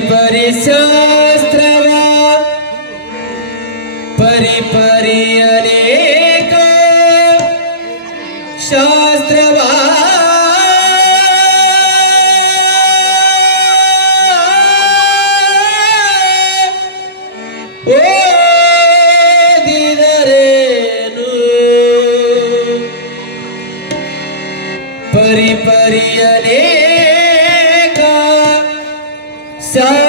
ಪರಿ ಶಾಸ್ತ್ರವ ಪರಿ ಅನೇಕ ಶಾಸ್ತ್ರವ ಓದಿದರೇನು ಪರಿ ಅನೇಕ ಶಾಸ್ತ್ರವಾನೋದಿದರೇನು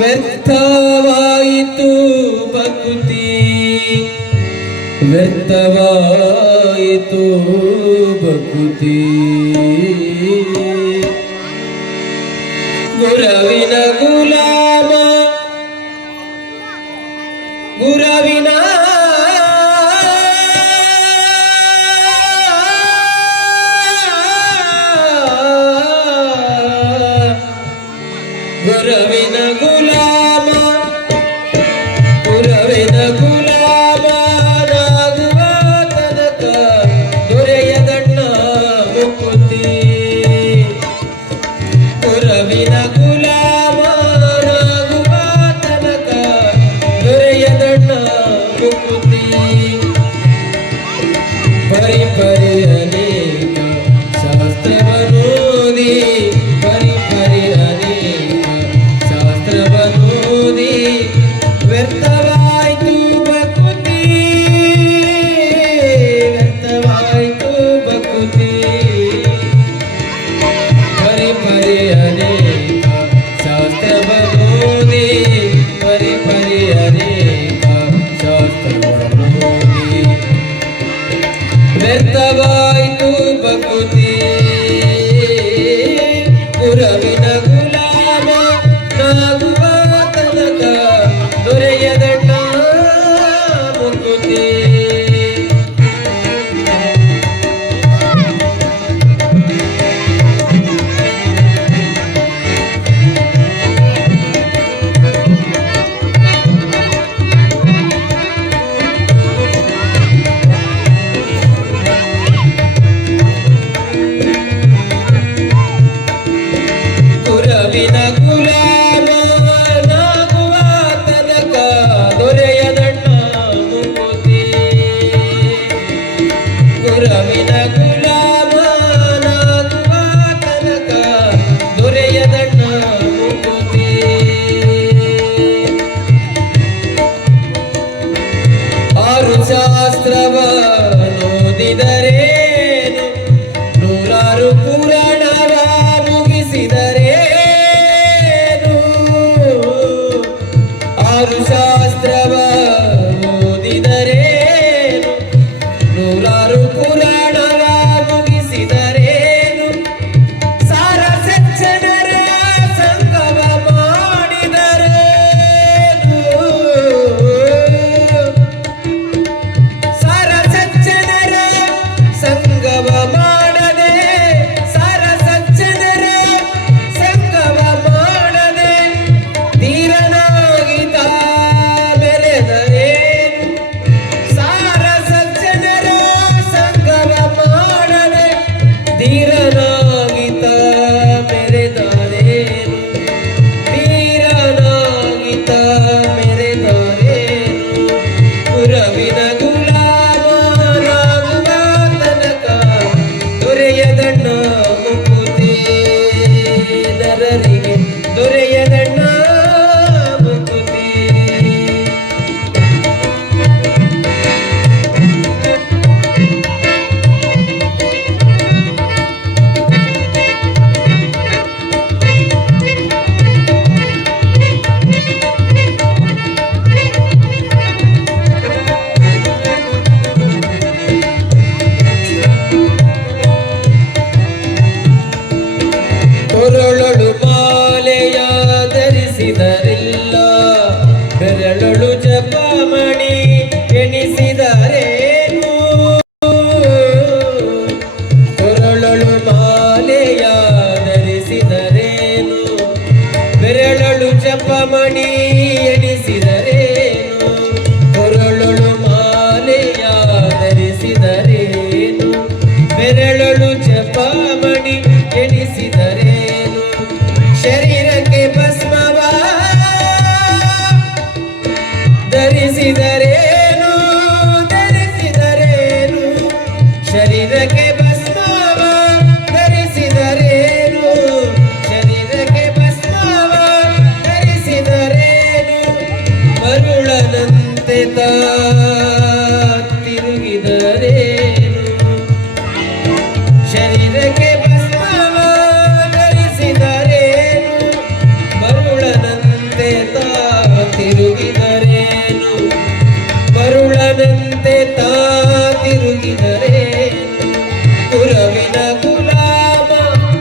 ವ್ಯರ್ಥವಾಯಿತು ಭಕ್ತಿ ವ್ಯರ್ಥವಾಯಿತು ಭಕ್ತಿ ಗುರವಿನ ಗುಲಾಮ ಗುರವಿನ ಗುರವಿನ ಗುಲಾಮ ಗುರವಿನ ಗುಲಾಮನಾಗುವ ತನಕ ದೊರೆಯದಣ್ಣ ಮುಕುತಿ ಗುರವಿನ ಗುಲಾಮನಾಗುವ ತನಕ ದೊರೆಯದಣ್ಣ ಮುಕುತಿ ಪರಿ ಅನೇಕ ಶಾಸ್ತ್ರವನೋದಿ ಪರಿ ಅನೇಕ ಶಾಸ್ತ್ರವನೋದಿ ವ್ಯರ್ಥವಾಯಿತು ಭಕ್ತಿ ವ್ಯರ್ಥವಾಯಿತು ಭಕ್ತಿ ಪರಿ ಅನೇಕ ಶಾಸ್ತ್ರವನೋದಿ ಪರಿ ಅನೇಕ ಶಾಸ್ತ್ರವನೋದಿ ವ್ಯರ್ಥವಾಯಿತು ಭಕ್ತಿ ಗುರವಿನ ಗುಲಾಮ ನಾಗುವ ತನಕ ದೊರೆಯದಣ್ಣ ಮುಕುತಿ ಗುರವಿನ ಗುಲಾಮನಾಗುವ ತನಕ ದೊರೆಯದಣ್ಣ ಮುಕುತಿ ಗುರವಿನ ಗುಲಾಮನಾಗುವ ತನಕ ದೊರೆಯದಣ್ಣ ಮುಕುತಿ ಆರು ಶಾಸ್ತ್ರವನೋದಿದರೇನು ನೂರಾರು ಪುರಾಣವ ಮುಗಿಸಿದರೇನು ಆರು ಶಾಸ್ತ್ರವ ಓದಿದರೇನು ನೂರಾರು ಪುರಾಣವ ಮುಗಿಸಿದರೇನು ಸಾರ ಸಜ್ಜನರ ಸಂಗಮ ಮಾಡಿದರೇನು ಸಾರ ಸಜ್ಜನರ ಸಂಗಮ ಮಾಡದೆ ಸಾರ ಸಜ್ಜನರ ಸಂಗಮ ಮಾಡದೆ ಧೀರನಾಗಿ ತಾ ಬೆಳೆದರೇನು ಸಾರ ಸಜ್ಜನರ ಸಂಗಮ ಮಾಡದೆ ಧೀರನಾಗಿ ತಾ ಬೆಳೆದರೇನು ಧೀರನಾಗಿ ತಾ ಬೆಳೆದರೇನು ಗುರವಿನ ಗುಲಾಮನಾಗುವ ತನಕ ದೊರೆಯದಣ್ಣ ಮುಕುತಿ ನರರಿಗೆ ದೊರೆಯದಣ್ಣ ಮುಕುತಿ ಕೊರಳೊಳು ಮಾಲೆಯ ಜಪಮಣಿ ಎಣಿಸಿದರೇನು ಕೊರಳೊಳು ಮಾಲೆಯ ಧರಿಸಿದರೇನು ಬೆರಳೊಳು ಜಪಮಣಿ ಎಣಿಸಿದರೇನು ಶರೀರಕ್ಕೆ ಭಸ್ಮವ ಧರಿಸಿದರೇನು ಧರಿಸಿದರೇನು ಶರೀರಕ್ಕೆ ಭಸ್ಮವ ಧರಿಸಿದರೇನು ಶರೀರಕ್ಕೆ ಭಸ್ಮವ ಧರಿಸಿದರೇನು ಮರುಳನಂತೆ ತಿರುಗಿದರೇನು ಶರೀರಕ್ಕೆ ಭಸ್ಮವ ಧರಿಸಿದರೇನು ಮರುಳನಂತೆ ತಿರುಗಿದರೇನು ಮರುಳನಂತೆ ತಿರುಗಿದರೇನು ಕುರವಿನ ಗುಲಾಮ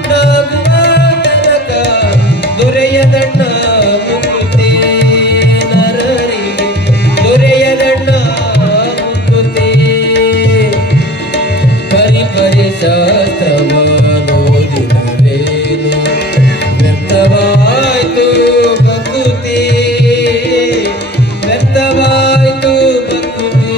ನಾಗುವ ತನಕ ದೊರೆಯದಣ್ಣ ಮುಕುತಿ ನರರಿಗೆ ದೊರೆಯದಣ್ಣ ಮುಕುತಿ ಪರಿ ಶಾಸ್ತ್ರವನೋದಿದರೇನು ವ್ಯರ್ಥವಾಯ್ತು ಭಕುತಿ ವ್ಯರ್ಥವಾಯ್ತು ಭಕುತಿ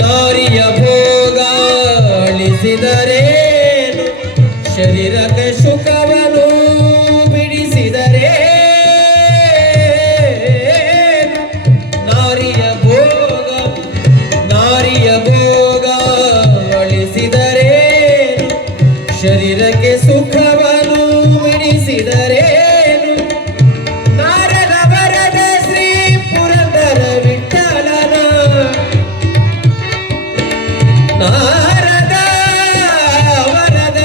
ನಾರಿಯ ಭೋಗ ಅಳಿಸಿದರೇನು ಶರೀರಕ್ಕೆ ಸುಖವನ್ನು ಬಿಡಿಸಿದರೇನು ನಾರಿಯ ಭೋಗ ಅಳಿಸಿದರೇನು ಶರೀರಕ್ಕೆ ಸುಖವನ್ನು ಬಿಡಿಸಿದರೇನು ನಾರದ ವರದ ಶ್ರೀ ಪುರಂದರ ವಿಠಲನ ನಾರದ ವರದ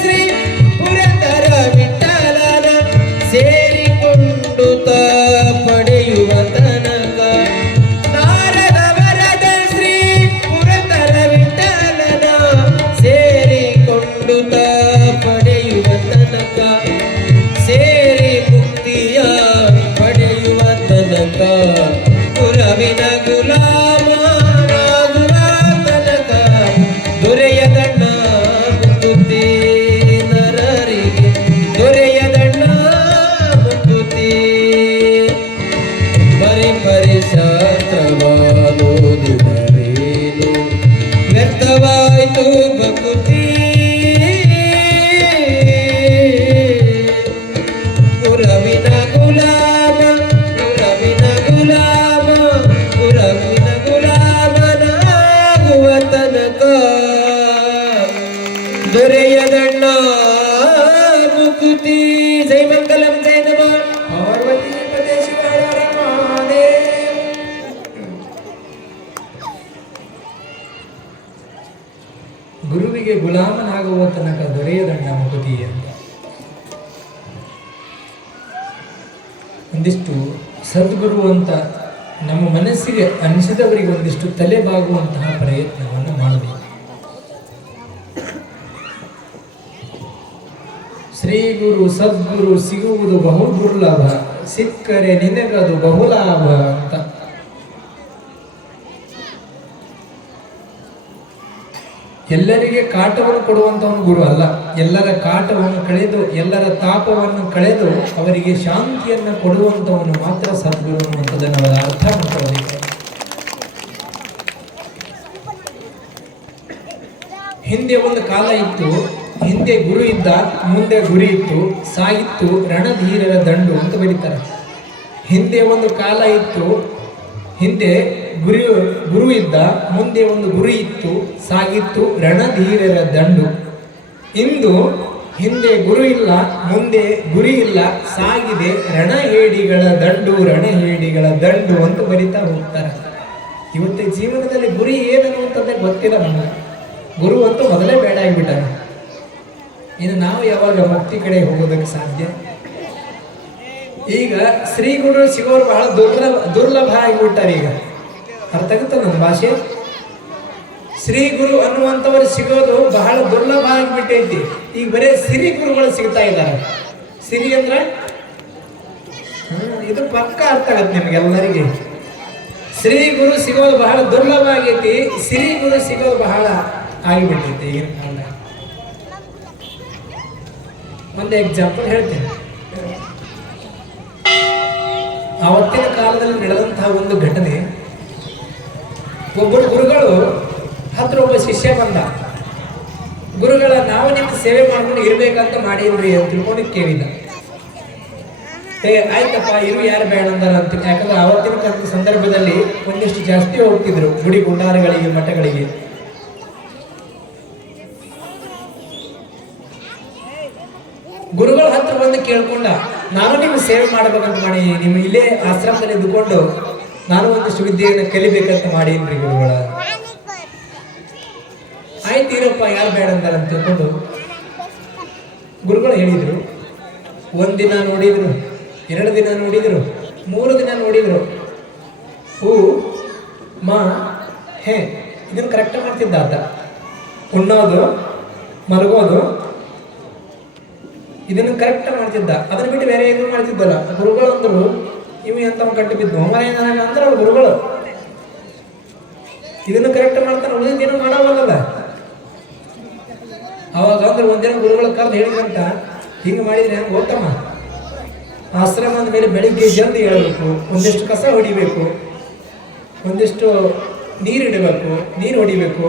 ಶ್ರೀ ಪುರಂದರ ವಿಠಲನ ಸೇರಿಕೊಂಡು ಪಡೆಯುವ ತನಕ ನಾರದ ವರದ ಶ್ರೀ ಪುರಂದರ ವಿಠಲನ ಸೇರಿಕೊಂಡು ಪಡೆಯುವ ತನಕ ಸೇರಿ ಮುಕ್ತಿಯ ಪಡೆಯುವ ತನಕ ಕುರವಿನ ಗುಲಾಮನಾಗುವ ತನಕ ದೊರೆಯದಣ್ಣ ಮುಕುತಿ ನರರಿಗೆ ದೊರೆಯದಣ್ಣ ಮುಕುತಿ ಪರಿ ಶಾಸ್ತ್ರವನೋದಿದರೇನು ವ್ಯರ್ಥವಾಯ್ತು ಭಕುತಿ ಕುರವಿನ ಗುಲಾಮ ಗುಲಾಮನಾಗುವ ತನಕ ದೊರೆಯದಣ್ಣ ಮುಕುತಿ ಜೈ ಮಂಗಲಂ ಜೈ ನಮಃ ಪಾರ್ವತಿ ಪದೇ ಶಿವರ ರಮಾದೇವ. ಗುರುವಿಗೆ ಗುಲಾಮನಾಗುವ ತನಕ ದೊರೆಯದಣ್ಣ ಮುಕುತಿ ಅಂತ ಒಂದಿಷ್ಟು ಸದ್ಗುರು ಅಂತ ನಮ್ಮ ಮನಸ್ಸಿಗೆ ಅನಿಸಿದವರಿಗೆ ಒಂದಿಷ್ಟು ತಲೆಬಾಗುವಂತಹ ಪ್ರಯತ್ನವನ್ನು ಮಾಡಬೇಕು. ಶ್ರೀ ಗುರು ಸದ್ಗುರು ಸಿಗುವುದು ಬಹು ದುರ್ಲಭ, ಸಿಕ್ಕರೆ ನಿನಗದು ಬಹುಲಾಭ ಅಂತ. ಎಲ್ಲರಿಗೆ ಕಾಟವನ್ನು ಕೊಡುವಂತವನು ಗುರು ಅಲ್ಲ. ಎಲ್ಲರ ಕಾಟವನ್ನು ಕಳೆದು ಎಲ್ಲರ ತಾಪವನ್ನು ಕಳೆದು ಅವರಿಗೆ ಶಾಂತಿಯನ್ನು ಕೊಡುವಂತವನು ಮಾತ್ರ ಸದ್ಗುರು ಅನ್ನುವಂಥದ್ದನ್ನು ಅವರ ಅರ್ಥ ಮಾಡ್ಕೊಳ್ಳಬೇಕು. ಹಿಂದೆ ಒಂದು ಕಾಲ ಇತ್ತು, ಹಿಂದೆ ಗುರು ಇದ್ದ, ಮುಂದೆ ಗುರಿ ಇತ್ತು, ಸಾಗಿತ್ತು ರಣಧೀರರ ದಂಡು ಅಂತ ಬರೀತಾರೆ. ಹಿಂದೆ ಒಂದು ಕಾಲ ಇತ್ತು, ಹಿಂದೆ ಗುರು ಇದ್ದ, ಮುಂದೆ ಒಂದು ಗುರಿ ಇತ್ತು, ಸಾಗಿತ್ತು ರಣಧೀರರ ದಂಡು. ಇಂದು ಹಿಂದೆ ಗುರು ಇಲ್ಲ, ಮುಂದೆ ಗುರಿ ಇಲ್ಲ, ಸಾಗಿದೆ ರಣಹೇಡಿಗಳ ದಂಡು ಅಂತ ಬರಿತಾ ಹೋಗ್ತಾರೆ. ಇವತ್ತು ಜೀವನದಲ್ಲಿ ಗುರಿ ಏನನ್ನುವಂಥದ್ದೇ ಗೊತ್ತಿಲ್ಲ ನಮಗೆ. ಗುರು ಅಂತೂ ಮೊದಲೇ ಬೇಡ ಆಗಿಬಿಟ್ಟಾರೆ. ಇನ್ನು ನಾವು ಯಾವಾಗ ಮುಕ್ತಿ ಕಡೆ ಹೋಗೋದಕ್ಕೆ ಸಾಧ್ಯ? ಈಗ ಶ್ರೀ ಗುರು ಸಿಗೋರು ಬಹಳ ದುರ್ಲಭ ಆಗಿಬಿಟ್ಟಾರೆ ಈಗ. ಅರ್ಥ ಆಗುತ್ತ ನನ್ನ ಭಾಷೆ? ಶ್ರೀ ಗುರು ಅನ್ನುವಂಥವ್ರು ಸಿಗೋದು ಬಹಳ ದುರ್ಲಭ ಆಗಿಬಿಟ್ಟೈತಿ. ಈಗ ಬರೇ ಸಿರಿ ಗುರುಗಳು ಸಿಗ್ತಾ ಇದ್ದಾರೆ. ಸಿರಿ ಅಂದ್ರೆ ಇದು ಪಕ್ಕ ಅರ್ಥ ಆಗತ್ತೆ ನಿಮ್ಗೆಲ್ಲರಿಗೆ. ಶ್ರೀ ಗುರು ಸಿಗೋದು ಬಹಳ ದುರ್ಲಭ ಆಗೈತಿ, ಸಿರಿ ಗುರು ಸಿಗೋದು ಬಹಳ ಆಗಿಬಿಟ್ಟೈತಿ ಈಗಿನ ಕಾಲ. ಒಂದು ಎಕ್ಸಾಂಪಲ್ ಹೇಳ್ತೀನಿ. ಆವತ್ತಿನ ಕಾಲದಲ್ಲಿ ನಡೆದಂತಹ ಒಂದು ಘಟನೆ. ಒಬ್ಬರು ಗುರುಗಳು ಹತ್ರ ಒಬ್ಬ ಶಿಷ್ಯ ಬಂದ. ಗುರುಗಳ ನಾವು ನಿಮ್ಮ ಸೇವೆ ಮಾಡ್ಕೊಂಡು ಇರ್ಬೇಕಂತ ಮಾಡಿಲ್ರಿ ಅಂತ ತಿಳ್ಕೊಂಡು ಕೇಳಿದ. ಆಯ್ತಪ್ಪ ಇರು, ಯಾರು ಬೇಡ ಅಂದಾರ ಅಂತ. ಯಾಕಂದ್ರೆ ಆವತ್ತಿನ ಸಂದರ್ಭದಲ್ಲಿ ಒಂದಿಷ್ಟು ಜಾಸ್ತಿ ಹೋಗ್ತಿದ್ರು ಗುಡಿ ಗುಂಡಾರಗಳಿಗೆ, ಮಠಗಳಿಗೆ. ಗುರುಗಳ ಹತ್ರ ಬಂದು ಕೇಳ್ಕೊಂಡ, ನಾನು ನಿಮ್ಮ ಸೇವೆ ಮಾಡ್ಬೇಕಂತ ಮಾಡಿ, ನಿಮ್ಮ ಇಲ್ಲೇ ಆಶ್ರಮದಲ್ಲಿ ಇದ್ದುಕೊಂಡು ನಾನು ಒಂದಿಷ್ಟು ವಿದ್ಯೆಯನ್ನು ಕಲಿಬೇಕಂತ ಮಾಡೀನ್ರಿ ಗುರುಗಳ. ಆಯ್ತು ಇರಪ್ಪ, ಯಾರು ಬೇಡ ಅಂತಾರ ಅಂತ ತಿಳ್ಕೊಂಡು ಗುರುಗಳು ಹೇಳಿದ್ರು. ಒಂದಿನ ನೋಡಿದ್ರು, 2 ದಿನ ನೋಡಿದ್ರು, 3 ದಿನ ನೋಡಿದ್ರು. ಹೂ ಮಾ ಹೇ ಇದನ್ನು ಕರೆಕ್ಟ್ ಮಾಡ್ತಿದ್ದ ಆತ. ಉಣ್ಣೋದು, ಮಲಗೋದು, ಇದನ್ನು ಕರೆಕ್ಟ್ ಮಾಡ್ತಿದ್ದ. ಅದನ್ನ ಬಿಟ್ಟು ಬೇರೆ ಏನು ಮಾಡ್ತಿದ್ದಲ್ಲ. ಗುರುಗಳು ಅಂದ್ರು ಇವು ಎಂತ ಕಟ್ಟಿ ಬಿದ್ದು ಅಂದ್ರೆ ಅವ್ರು ಗುರುಗಳು ಇದನ್ನು ಕರೆಕ್ಟ್ ಮಾಡ್ತಾನೆ, ಉಳಿದೇನು ಮಾಡೋವಲ್ಲ. ಅವಾಗ ಅಂದ್ರೆ ಒಂದಿನ ಗುರುಗಳ ಕರೆದು ಹೇಳಿದ್ರಂತ, ಹಿಂಗೆ ಮಾಡಿದ್ರೆ ಹೆಂಗೆ ಗೊತ್ತಮ್ಮ, ಆಶ್ರಮದ ಮೇಲೆ ಬೆಳಿಗ್ಗೆ ಜಲ್ದಿ ಹೇಳಬೇಕು, ಒಂದಿಷ್ಟು ಕಸ ಹೊಡಿಬೇಕು, ಒಂದಿಷ್ಟು ನೀರು ಇಡಬೇಕು, ನೀರು ಹೊಡಿಬೇಕು,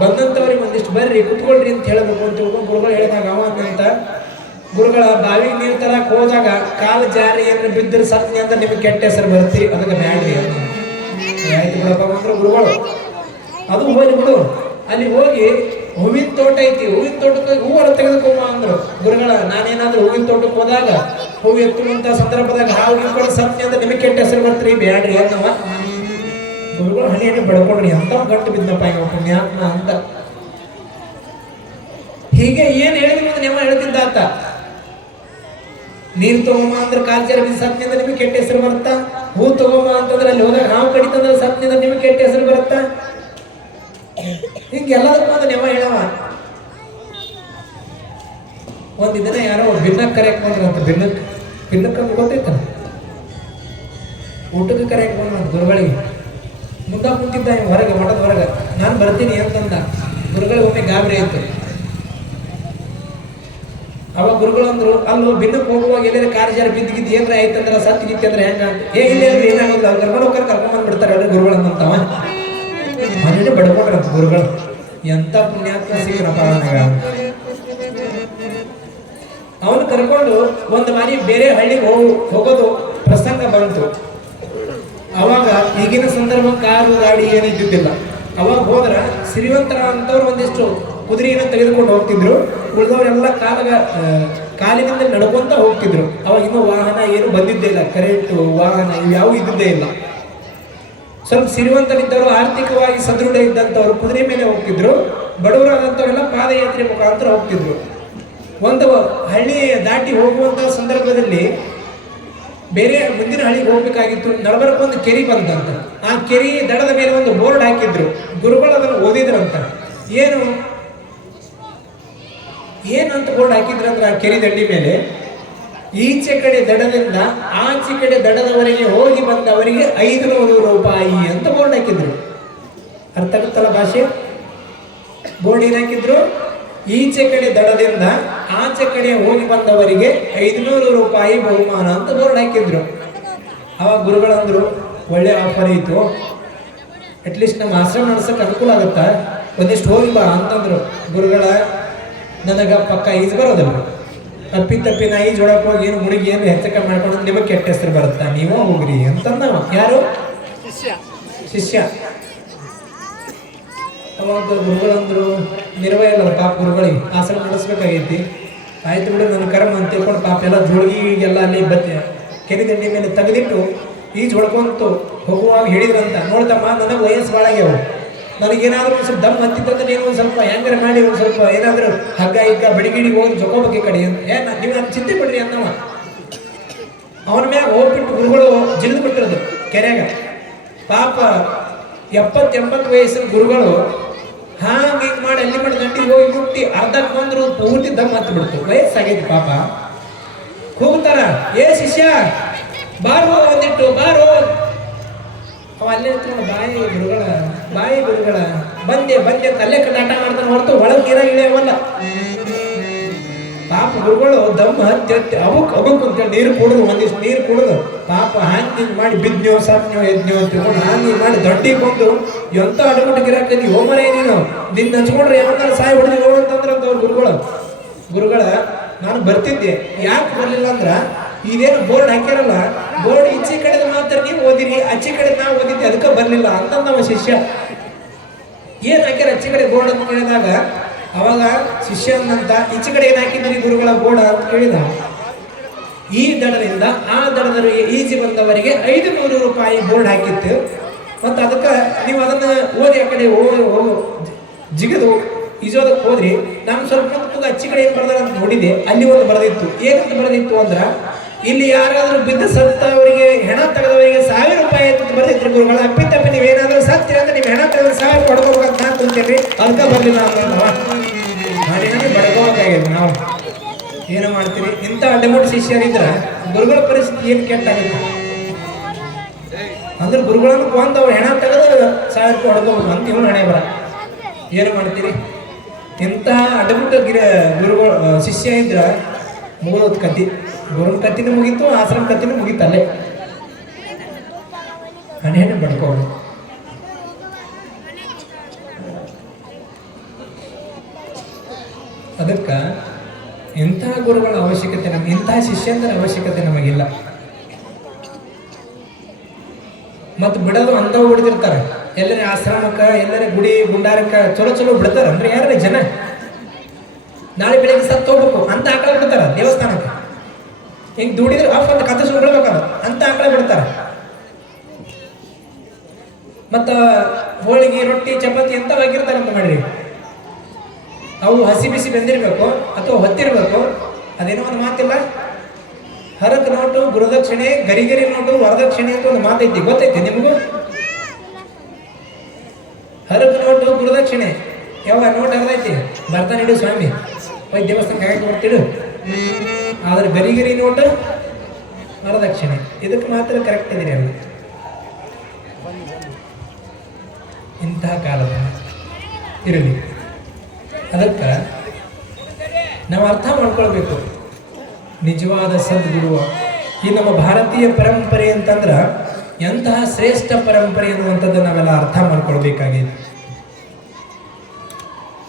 ಬಂದಂಥವ್ರಿಗೆ ಒಂದಿಷ್ಟು ಬರ್ರಿ ಕುತ್ಕೊಳ್ರಿ ಅಂತ ಹೇಳಬೇಕು ಅಂತ ತಿಳ್ಕೊಂಡು ಗುರುಗಳು ಹೇಳಿದಾಗ ಅವ ಅಂತ ಗುರುಗಳ ಬಾವಿಗೆ ನೀರು ತರಕ್ಕೆ ಹೋದಾಗ ಕಾಲು ಜಾರಿ ಏನಾರ ಬಿದ್ದರೆ ಸತ್ನಿ ಅಂದ್ರೆ ನಿಮಗೆ ಕೆಟ್ಟ ಹೆಸರು ಬರ್ತೀರಿ, ಅದಕ್ಕೆ ಬ್ಯಾಡ್ರಿ ಆಯ್ತು ಬಿಡಪ್ಪ ಅಂದ್ರೆ ಗುರುಗಳು. ಅದು ಹೋಗಿ ಬಿಡು, ಅಲ್ಲಿ ಹೋಗಿ ಹೂವಿನ ತೋಟ ಐತಿ, ಹೂವಿನ ತೋಟಕ್ಕೆ ಹೂವರ ತೆಗೆದುಕೊಂಬ ಅಂದ್ರು ಗುರುಗಳ. ನಾನೇನಾದ್ರೂ ಹೂವಿನ ತೋಟಕ್ಕೆ ಹೋದಾಗ ಹೂವು ಎತ್ತುವಂತ ಸಂದರ್ಭದಾಗ ಹಾವು ಇಟ್ಕೊಂಡು ಸತ್ನಿ ಅಂದ್ರೆ ನಿಮಗೆ ಕೆಟ್ಟ ಹೆಸರು ಬರ್ತೀರಿ, ಬ್ಯಾಡ್ರಿ ಅನ್ನವ. ಗುರುಗಳು ಹಣಿ ಬಡ್ಕೊಂಡ್ರಿ, ಅಂತ ಗಂಟು ಬಿದ್ದಪ್ಪ ಈಗ ಪುಣ್ಯಾತ್ಮ ಅಂತ. ಹೀಗೆ ಏನ್ ಹೇಳಿದ್ರು ಅಂತ ನೀವು ಹೇಳ್ತಿದ್ದ ಆತ. ನೀರು ತಗೊಂಬ ಅಂದ್ರೆ ಕಾಲ್ ಜಾರಿ ಬಿದ್ದು ಸತ್ನಿ ಅಂದ್ರೆ ನಿಮಗೆ ಕೆಟ್ಟ ಹೆಸರು ಬರುತ್ತಾ? ಹೂ ತಗೊಂಬ ಅಂತಂದ್ರೆ ಅಲ್ಲಿ ಹೋದಾಗ ಹಾವು ಕಡಿತಂದ್ರೆ ಸತ್ನಿ ಅಂದ್ರೆ ನಿಮಗೆ ಕೆಟ್ಟ ಹೆಸರು ಬರುತ್ತಾ? ಹಿಂಗೆಲ್ಲದಕ್ಕೂ ಅಂದ್ರೆ ನೀವು ಹೇಳವ. ಒಂದಿನ ಯಾರೋ ಭಿನ್ನಕ್ಕೆ ಕರೆಯಕ್ ಬಂದ್ರಂತ. ಭಿನ್ನಕ್ಕೆ ಗೊತ್ತೈತ, ಊಟಕ್ಕೆ ಕರೆಯಕ್ ಬಂದ್ರಂತ ಗುರುಗಳಿಗೆ. ಮುಂದ ಕುಂತಿದ್ದ ಹೊರಗೆ, ಮಠದ ಹೊರಗೆ. ನಾನು ಬರ್ತೀನಿ ಅಂತಂದ. ಗುರುಗಳಿಗೆ ಒಮ್ಮೆ ಗಾಬರಿ ಆಯ್ತು. ಅವಾಗ ಗುರುಗಳು ಅಂದ್ರು, ಅಲ್ಲೂ ಭಿನ್ನಕ್ಕೆ ಹೋಗುವಾಗ ಎಲ್ಲರ ಕಾರ್ಯಾರ ಬಿದ್ದಿದ್ದು ಏನ್ರ ಆಯ್ತಂದ್ರ ಸತ್ ಗಿತ್ತಂದ್ರೆ ಹೆಂಗ ಅಂತ. ಇಲ್ಲ ಏನಾಗೋದಿಲ್ಲ, ಅವ್ರು ಕರ್ಕೊಂಡ್ ಬಿಡ್ತಾರೆ ಅವ್ರಿಗೆ ಗುರುಗಳು ಅಂತಂತವ. ಮನೇಲಿ ಬಡ್ಕೊಂಡ್ರಂತ ಗುರುಗಳು. ಎಂತ ಪುಣ್ಯಾತ್ಮ ಸಿಕ್ಕನಪ್ಪ ನನಗ. ಅವನು ಕರ್ಕೊಂಡು ಒಂದು ಬಾರಿ ಬೇರೆ ಹಳ್ಳಿಗೆ ಹೋಗೋದು ಪ್ರಸಂಗ ಬಂತು. ಅವಾಗ ಈಗಿನ ಸಂದರ್ಭ ಕಾರು ಗಾಡಿ ಏನಿದ್ದಿದ್ದಿಲ್ಲ. ಅವಾಗ ಹೋದ್ರ ಶ್ರೀವಂತರ ಅಂತವ್ರು ಒಂದಿಷ್ಟು ಕುದುರೆಯನ್ನು ತೆಗೆದುಕೊಂಡು ಹೋಗ್ತಿದ್ರು. ಉಳಿದವರೆಲ್ಲ ಕಾಲಿನಿಂದ ನಡ್ಕೊಂತ ಹೋಗ್ತಿದ್ರು. ಅವಾಗ ಇನ್ನೂ ವಾಹನ ಏನು ಬಂದಿದ್ದೇ ಇಲ್ಲ, ಕರೆಂಟು ವಾಹನ ಇವ್ಯಾವು ಇದ್ದಿದ್ದೇ ಇಲ್ಲ. ಸ್ವಲ್ಪ ಸಿರಿವಂತರಿದ್ದವರು, ಆರ್ಥಿಕವಾಗಿ ಸದೃಢ ಇದ್ದಂಥವ್ರು ಕುದುರೆ ಮೇಲೆ ಹೋಗ್ತಿದ್ರು. ಬಡವರಾದಂಥವರೆಲ್ಲ ಪಾದಯಾತ್ರೆ ಮುಖಾಂತರ ಹೋಗ್ತಿದ್ರು. ಒಂದು ಹಳ್ಳಿ ದಾಟಿ ಹೋಗುವಂತಹ ಸಂದರ್ಭದಲ್ಲಿ ಬೇರೆ ಮುಂದಿನ ಹಳ್ಳಿಗೆ ಹೋಗ್ಬೇಕಾಗಿತ್ತು. ನಡಬರ್ಕೊಂದು ಕೆರೆ ಬಂದಂತ. ಆ ಕೆರೆ ದಡದ ಮೇಲೆ ಒಂದು ಬೋರ್ಡ್ ಹಾಕಿದ್ರು. ಗುರುಗಳು ಅದನ್ನು ಓದಿದ್ರಂತ. ಏನಂತ ಬೋರ್ಡ್ ಹಾಕಿದ್ರಂದ್ರೆ ಆ ಕೆರೆ ದಂಡಿ ಮೇಲೆ ಈಚೆ ಕಡೆ ದಡದಿಂದ ಆಚೆ ಕಡೆ ದಡದವರೆಗೆ ಹೋಗಿ ಬಂದವರಿಗೆ 500 ರೂಪಾಯಿ ಅಂತ ಬೋರ್ಡ್ ಹಾಕಿದ್ರು. ಅರ್ಥ ಆಗುತ್ತಲ್ಲ ಭಾಷೆ? ಬೋರ್ಡ್ ಏನ್ ಹಾಕಿದ್ರು? ಈಚೆ ಕಡೆ ದಡದಿಂದ ಆಚೆ ಕಡೆ ಹೋಗಿ ಬಂದವರಿಗೆ 500 ರೂಪಾಯಿ ಬಹುಮಾನ ಅಂತ ಬೋರ್ಡ್ ಹಾಕಿದ್ರು. ಅವಾಗ ಗುರುಗಳಂದ್ರು, ಒಳ್ಳೆ ಆಫರ್ ಇತ್ತು, ಅಟ್ಲೀಸ್ಟ್ ನಮ್ಮ ಆಶ್ರಮ ನಡೆಸಕ್ಕೆ ಅನುಕೂಲ ಆಗುತ್ತಾ, ಒಂದಿಷ್ಟು ಹೋಗಿ ಬಾ ಅಂತಂದ್ರು. ಗುರುಗಳ ನನಗ ಪಕ್ಕ ಈಜು ಬರೋದಲ್ಲ, ತಪ್ಪಿ ನಾ ಈಜು ಹೊಡಕ್ ಹೋಗಿ ಏನು ಹುಡುಗಿ ಏನು ಹೆಚ್ಚಕ ಮಾಡ್ಕೊಂಡು ನಿಮಗೆ ಕೆಟ್ಟ ಹೆಸರು ಬರುತ್ತಾ, ನೀವೂ ಹೋಗ್ರಿ ಅಂತಂದ. ಯಾರು? ಶಿಷ್ಯ. ಅವಾಗ ಗುರುಗಳಂದ್ರು, ನಿರ್ವಹಿಲ್ಲ ಪಾಪ ಗುರುಗಳಿಗೆ ಆಶ್ರಮ ನಡೆಸ್ಬೇಕಾಗೈತಿ. ಆಯ್ತು ಬಿಡು, ನನ್ನ ಕರ್ಮ ಅಂತ ತಿಳ್ಕೊಂಡು ಪಾಪ ಎಲ್ಲ ಜೋಳಿಗೆಲ್ಲ ಅಲ್ಲಿ ಕೆರೆ ದಂಡಿ ಮೇಲೆ ತೆಗೆದಿಟ್ಟು ಈಜು ಹೊಡ್ಕೊಂತು ಹೋಗುವಾಗ ಹೇಳಿದ್ರಂತ, ನೋಡ್ತಮ್ಮ ನನಗೆ ವಯಸ್ಸು ಭಾಳ ಆಗ್ಯಾವ, ನನಗೇನಾದ್ರೂ ಒಂದು ಸ್ವಲ್ಪ ದಮ್ ಹತ್ತಿತ್ತಂದ್ರೆ ನೀವು ಒಂದು ಸ್ವಲ್ಪ ಹೆಂಗಾರ ಮಾಡಿ ಒಂದು ಸ್ವಲ್ಪ ಏನಾದರೂ ಹಗ್ಗ ಬಡಿಗಿಡಿ ಹೋಗಿ ಜೊಕೋಬಕ್ಕೆ ಕಡೆ ಅಂತ. ನೀವು ನಾನು ಚಿಂತೆ ಪಡ್ರಿ ಅನ್ನವ. ಅವನ ಮ್ಯಾಗ ಹೋಗ್ಬಿಟ್ಟು ಗುರುಗಳು ಜಿಲ್ದು ಬಿಟ್ಟಿರೋದು ಕೆರೆಯಾಗ. ಪಾಪ 70-80 ವಯಸ್ಸಿನ ಗುರುಗಳು ಹಾಂಗೆ ಹಿಂಗೆ ಮಾಡಿ ಅಲ್ಲಿ ಮಾಡಿ ದಂಡಿಗೆ ಹೋಗಿ ಮುಟ್ಟಿ ಅರ್ಧಕ್ಕೆ ಬಂದ್ರು ಪೂರ್ತಿ ದಮ್ ಹತ್ತು ಬಿಡ್ತು. ವಯಸ್ಸಾಗೈತಿ ಪಾಪ. ಕೂಗ್ತಾರ, ಏ ಶಿಷ್ಯ ಬಾರೋ ಒಂದಿಟ್ಟು ಬಾರೋ. ಅವ ಅಲ್ಲೇ ನಿಂತ್ಕೊಂಡು ಬಾಯಿ ಗುರುಗಳ ಬಂದೆ ತಲೆ ಕಟಾಟ ಮಾಡ್ತಾನೆ ಹೊರತು ಒಳಗೆ ನೀರಾಗ ಇಳಿಯವಲ್ಲ. ಪಾಪ ಗುರುಗಳು ದಮ್ ಹತ್ತಿ ಅವಕ್ ಅಂತೇಳಿ ನೀರು ಕುಡಿದು ಒಂದಿಷ್ಟು ನೀರು ಕುಡಿದು ಪಾಪ ಹಾಂಗಿ ಮಾಡಿ ಬಿದ್ನ್ಯೋ ಸತ್ನ್ಯೋ ಎದ್ನ್ಯೋ ಅಂತ ತಿಳ್ಕೊಂಡು ಹಾಂಗಿ ಮಾಡಿ ದಂಡಿಗೆ ಬಂದು ಎಂತ ಅಡಗುಟ್ಟು ಗಿರಾಕಿ ಹೋಮರೇ ನೀನು ನಿನ್ನ ಹಚ್ಕೊಂಡ್ರೆ ಯಾವತ್ತಾರ ಸಾಯಿ ಹೊಡೆದು ಹೋಗಂತಂದ್ರ ಅಂತ ಅವ್ರು ಗುರುಗಳ ನಾನು ಬರ್ತಿದ್ದೆ. ಯಾಕೆ ಬರ್ಲಿಲ್ಲ ಅಂದ್ರ ಇದೇನು ಬೋರ್ಡ್ ಹಾಕ್ಯಾರಲ್ಲ, ಬೋರ್ಡ್ ಈಚೆ ಕಡೆದ ಮಾತ್ರ ನೀವು ಓದಿರಿ, ಆಚೆ ಕಡೆ ನಾವು ಓದಿದ್ದೆ ಅದಕ್ಕೆ ಬರ್ಲಿಲ್ಲ ಅಂತ ನಮ್ಮ ಶಿಷ್ಯ. ಏನ್ ಹಾಕ್ಯಾರ ಆಚೆ ಕಡೆ ಬೋರ್ಡ್ ಅಂತ ಕೇಳಿದಾಗ ಅವಾಗ ಶಿಷ್ಯ ಅಂತ ಈಚೆ ಕಡೆ ಏನ್ ಹಾಕಿದ್ರಿ ಗುರುಗಳ ಬೋರ್ಡ್ ಅಂತ ಕೇಳಿದ. ಈ ದಡದಿಂದ ಆ ದಡದವರೆಗೆ ಈಜಿ ಬಂದವರಿಗೆ 500 ರೂಪಾಯಿ ಬೋರ್ಡ್ ಹಾಕಿತ್ತು. ಮತ್ತು ಅದಕ್ಕೆ ನೀವು ಅದನ್ನ ಓದಿ ಆ ಕಡೆ ಜಿಗಿದು ಈಜೋದಕ್ಕೆ ಹೋದ್ರಿ. ನಾನು ಸ್ವಲ್ಪ ಅಚ್ಚಿ ಕಡೆ ಏನ್ ಬರ್ದಾರ ಅಂತ ನೋಡಿದೆ. ಅಲ್ಲಿ ಒಂದು ಬರೆದಿತ್ತು. ಏನಂತ ಬರೆದಿತ್ತು ಅಂದ್ರ, ಇಲ್ಲಿ ಯಾರಾದ್ರೂ ಬಿದ್ದು ಸತ್ತವರಿಗೆ ಹೆಣ ತೆಗೆದವರಿಗೆ 1000 ರೂಪಾಯಿ ಅಂತ ಬರ್ದಿದ್ರು ಗುರುಗಳು. ಅಪ್ಪಿತಪ್ಪಿ ನೀವೇನಾದ್ರೂ ಸತ್ತೀರ ಅಂತ ನೀವು ಹೆಣ ತೆಗೆದ್ರೆ 1000 ಕೊಡ್ಕೋಬೇಕಂತ ನಾನು ಕುಂತೇನ್ರಿ. ಅದಕ್ಕೆ ಬರ್ಲಿಲ್ಲ ಅಂತಂದವ. ಹಾಗೆ ಬಡ್ಕೋಬೇಕಾಗಿದೆ. ನಾವು ಏನು ಮಾಡ್ತೀರಿ? ಇಂಥ ಅಡ್ಡಮುಟ್ಟು ಶಿಷ್ಯರಿದ್ರ ಗುರುಗಳ ಪರಿಸ್ಥಿತಿ ಏನು ಕೆಟ್ಟಾಗಿತ್ತು ಅಂದ್ರೆ ಗುರುಗಳನ್ನು ಕೊಂದು ಅವ್ರು ಹೆಣ ತೆಗೆದು 1000 ರೂಪಾಯಿ ಹೊಡ್ಕೋಬೇಕು ಅಂತ ಇವನು ಹಣೆ ಬರ. ಏನು ಮಾಡ್ತೀರಿ? ಇಂಥ ಅಡ್ಡಮುಟ್ಟ ಗುರುಗಳು ಶಿಷ್ಯ ಇದ್ರ ಮುಗಿದೋದ್ ಕತ್ತಿ. ಗುರುನ ಕತ್ತಿನೂ ಮುಗೀತು, ಆಶ್ರಮ ಕತ್ತಿನೂ ಮುಗೀತು. ಅಲ್ಲೇ ಹಣೆಯನ್ನು ಬಡ್ಕೋಬೇಕು. ಅದಕ್ಕೆ ಇಂಥ ಗುರುಗಳ ಅವಶ್ಯಕತೆ ನಮ್ಗೆ, ಇಂಥ ಶಿಷ್ಯಂದರ ಅವಶ್ಯಕತೆ ನಮಗಿಲ್ಲ. ಮತ್ತು ಬಿಡೋದು ಅಂದವು ಬಿಡ್ತಿರ್ತಾರೆ. ಎಲ್ಲರ ಆಶ್ರಮಕ್ಕೆ, ಎಲ್ಲರ ಗುಡಿ ಗುಂಡಾರಕ್ಕೆ ಚಲೋ ಬಿಡ್ತಾರ ಅಂದ್ರೆ ಯಾರ ಜನ ನಾಳೆ ಬೆಳಿಗ್ಗೆ ಸತ್ತು ಹೋಗ್ಬೇಕು ಅಂತ ಆಕಳ ಬಿಡ್ತಾರ. ದೇವಸ್ಥಾನಕ್ಕೆ ಹಿಂಗೆ ದುಡಿದ್ರೆ ಆಫ್ ಅಂತ ಕತ್ತರಿಸಿ ಬಿಡ್ಬೇಕಲ್ಲ ಅಂತ ಆಕಳ ಬಿಡ್ತಾರ. ಮತ್ತ ಹೋಳಿಗೆ ರೊಟ್ಟಿ ಚಪಾತಿ ಎಂತ ಹಾಕಿರ್ತಾರೆ ಅಂತ ಮಾಡಿರಿ. ಅವು ಹಸಿ ಬಿಸಿ ಬೆಂದಿರ್ಬೇಕು ಅಥವಾ ಹೊತ್ತಿರ್ಬೇಕು. ಅದೇನೋ ಒಂದು ಮಾತಿಲ್ಲ, ಹರಕ್ ನೋಟು ಗುರುದಕ್ಷಿಣೆ, ಗರಿಗರಿ ನೋಟು ವರದಕ್ಷಿಣೆ ಅಂತ ಒಂದು ಮಾತೈತಿ. ಗೊತ್ತೈತಿ ನಿಮಗೂ? ಹರಕ್ ನೋಟು ಗುರುದಕ್ಷಿಣೆ ಯಾವ ನೋಟ್ ಹರಿದೈತಿ ಬರ್ತಾನೆ ಇಡು ಸ್ವಾಮಿ ಹೋಗಿ ದೇವಸ್ಥಾನಕ್ಕೆ ಹಾಕಿ ಕೊಡ್ತಿಡು. ಆದ್ರೆ ಗರಿಗರಿ ನೋಟು ವರದಕ್ಷಿಣೆ ಇದಕ್ಕೆ ಮಾತ್ರ ಕರೆಕ್ಟ್ ಇದೀರಿ ಅಲ್ಲ. ಇಂತಹ ಕಾಲದ ಇರಲಿ. ಅದಕ್ಕೆ ನಾವು ಅರ್ಥ ಮಾಡ್ಕೊಳ್ಬೇಕು, ನಿಜವಾದ ಸದ್ಗುರು ಈ ನಮ್ಮ ಭಾರತೀಯ ಪರಂಪರೆ ಅಂತಂದ್ರೆ ಎಂತಹ ಶ್ರೇಷ್ಠ ಪರಂಪರೆ ಅನ್ನುವಂಥದ್ದು ನಾವೆಲ್ಲ ಅರ್ಥ ಮಾಡ್ಕೊಳ್ಬೇಕಾಗಿದೆ.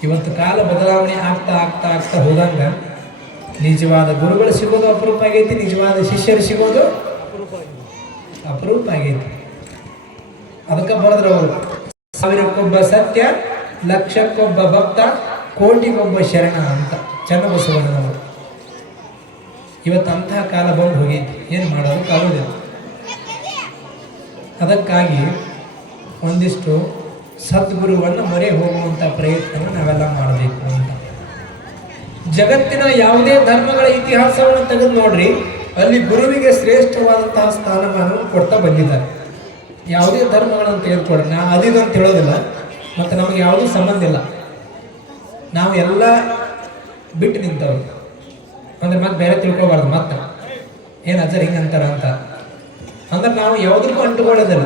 ಇವತ್ತು ಕಾಲ ಬದಲಾವಣೆ ಆಗ್ತಾ ಆಗ್ತಾ ಆಗ್ತಾ ಹೋದಂಗ ನಿಜವಾದ ಗುರುಗಳು ಸಿಗೋದು ಅಪರೂಪ ಆಗೈತಿ, ನಿಜವಾದ ಶಿಷ್ಯರು ಸಿಗೋದು ಅಪರೂಪ ಆಗೈತಿ. ಅದಕ್ಕೆ ಬರೆದ್ರು ಅವರು, 1000ಕ್ಕೊಬ್ಬ ಸತ್ಯ, ಲಕ್ಷಕ್ಕೊಬ್ಬ ಭಕ್ತ, ಕೋಟಿಗೊಬ್ಬ ಶರಣ ಅಂತ ಚನ್ನಬಸವಣ್ಣನವರು. ಇವತ್ತಂತಹ ಕಾಲ ಬಂದು ಹೋಗೈತಿ, ಏನು ಮಾಡೋದಕ್ಕಾಗೋದಿಲ್ಲ. ಅದಕ್ಕಾಗಿ ಒಂದಿಷ್ಟು ಸದ್ಗುರುವನ್ನು ಮೊರೆ ಹೋಗುವಂಥ ಪ್ರಯತ್ನ ನಾವೆಲ್ಲ ಮಾಡಬೇಕು ಅಂತ. ಜಗತ್ತಿನ ಯಾವುದೇ ಧರ್ಮಗಳ ಇತಿಹಾಸವನ್ನು ತೆಗೆದು ನೋಡ್ರಿ, ಅಲ್ಲಿ ಗುರುವಿಗೆ ಶ್ರೇಷ್ಠವಾದಂತಹ ಸ್ಥಾನಮಾನವನ್ನು ಕೊಡ್ತಾ ಬಂದಿದ್ದಾರೆ. ಯಾವುದೇ ಧರ್ಮಗಳನ್ನು ತೆಗೆದುಕೊಡ್ರಿ, ನಾ ಅದಿದು ಅಂತ ಹೇಳೋದಿಲ್ಲ, ಮತ್ತು ನಮಗೆ ಯಾವುದೂ ಸಂಬಂಧ ಇಲ್ಲ. ನಾವು ಎಲ್ಲ ಬಿಟ್ಟು ನಿಂತವ್ರು ಅಂದ್ರೆ ಮತ್ತೆ ಬೇರೆ ತಿಳ್ಕೊಬಾರ್ದು. ಮತ್ತೆ ಏನು ಅಜ್ಜರ್ ಹಿಂಗಂತಾರ ಅಂತ ಅಂದ್ರೆ ನಾವು ಯಾವುದಕ್ಕೂ ಅಂಟುಕೊಳ್ಳೋದಿಲ್ಲ.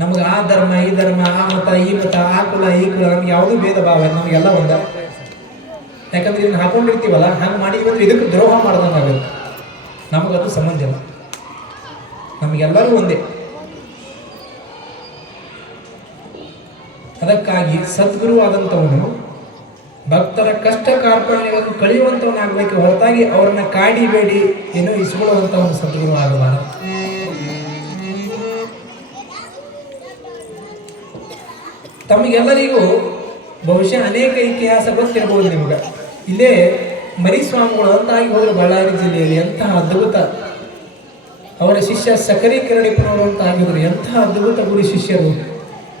ನಮ್ಗೆ ಆ ಧರ್ಮ ಈ ಧರ್ಮ, ಆ ಮತ ಈ ಮತ, ಆ ಕುಲ ಈ ಕುಲ, ನಮ್ಗೆ ಯಾವುದೂ ಭೇದ ಭಾವ, ನಮಗೆಲ್ಲ ಒಂದ. ಯಾಕಂದ್ರೆ ಇದನ್ನ ಹಾಕೊಂಡಿರ್ತೀವಲ್ಲ, ಹಂಗೆ ಮಾಡಿದ್ವಿ ಇದಕ್ಕೆ ದ್ರೋಹ ಮಾಡ್ದಂಗಾಗುತ್ತೆ. ನಮಗದು ಸಂಬಂಧ ಇಲ್ಲ, ನಮಗೆಲ್ಲರೂ ಒಂದೇ. ಅದಕ್ಕಾಗಿ ಸದ್ಗುರು ಆದಂಥವನು ಭಕ್ತರ ಕಷ್ಟ ಕಾರ್ಪಣ್ಯಗಳನ್ನು ಕಳೆಯುವಂಥವನಾಗಬೇಕು ಹೊರತಾಗಿ ಅವರನ್ನ ಕಾಡಿಬೇಡಿ ಏನೋ ಇಸ್ಕೊಳ್ಳುವಂಥವನು ಸದ್ಗುರು ಆಗಬಾರದು. ತಮಗೆಲ್ಲರಿಗೂ ಬಹುಶಃ ಅನೇಕ ಇತಿಹಾಸ ಗೊತ್ತಿರಬಹುದು ನಿಮ್ಗೆ. ಇಲ್ಲೇ ಮರಿಸ್ವಾಮಿಗಳು ಅಂತಾಗಿ ಹೋದ್ರು ಬಳ್ಳಾರಿ ಜಿಲ್ಲೆಯಲ್ಲಿ. ಎಂತಹ ಅದ್ಭುತ ಅವರ ಶಿಷ್ಯ ಸಕರಿ ಕರಡಿಪುರವರು ಅಂತ ಆಗಿದ್ರು. ಎಂತಹ ಅದ್ಭುತ ಗುರು ಶಿಷ್ಯರು.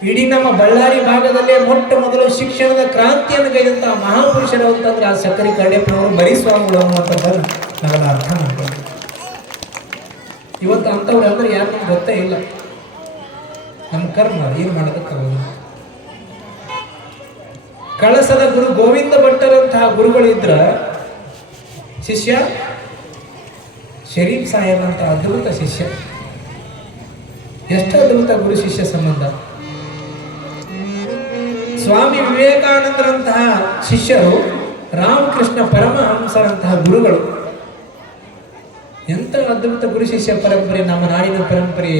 ಇಡೀ ನಮ್ಮ ಬಳ್ಳಾರಿ ಭಾಗದಲ್ಲೇ ಮೊಟ್ಟ ಮೊದಲು ಶಿಕ್ಷಣದ ಕ್ರಾಂತಿಯನ್ನು ಕೈದಂತಹ ಮಹಾಪುರುಷರು ಅಂತಂದ್ರೆ ಆ ಸಕರಿ ಕರಡಿಪುರವರು ಮರಿಸ್ವಾಮಿಗಳು ಅನ್ನುವಂಥದ್ದನ್ನು ನಾವೆಲ್ಲ ಅರ್ಥ ಮಾಡ್ಕೊಂಡು ಇವತ್ತು ಅಂಥವ್ರು ಅಂದ್ರೆ ಯಾರು ನಮ್ಗೆ ಗೊತ್ತೇ ಇಲ್ಲ. ನಮ್ಮ ಕರ್ಮ ಏನು ಮಾಡೋದಕ್ಕಾಗಲ್ಲ. ಕಳಸದ ಗುರು ಗೋವಿಂದ ಭಟ್ಟರಂತಹ ಗುರುಗಳು ಇದ್ರ ಶಿಷ್ಯ ಶರೀಫ್ ಸಾಹೇಬ್ ಅಂತ ಅದ್ಭುತ ಶಿಷ್ಯ. ಎಷ್ಟು ಅದ್ಭುತ ಗುರು ಶಿಷ್ಯ ಸಂಬಂಧ. ಸ್ವಾಮಿ ವಿವೇಕಾನಂದರಂತಹ ಶಿಷ್ಯರು ರಾಮಕೃಷ್ಣ ಪರಮಹಂಸರಂತಹ ಗುರುಗಳು. ಎಂತ ಅದ್ಭುತ ಗುರು ಶಿಷ್ಯ ಪರಂಪರೆ ನಮ್ಮ ನಾಡಿನ ಪರಂಪರೆ.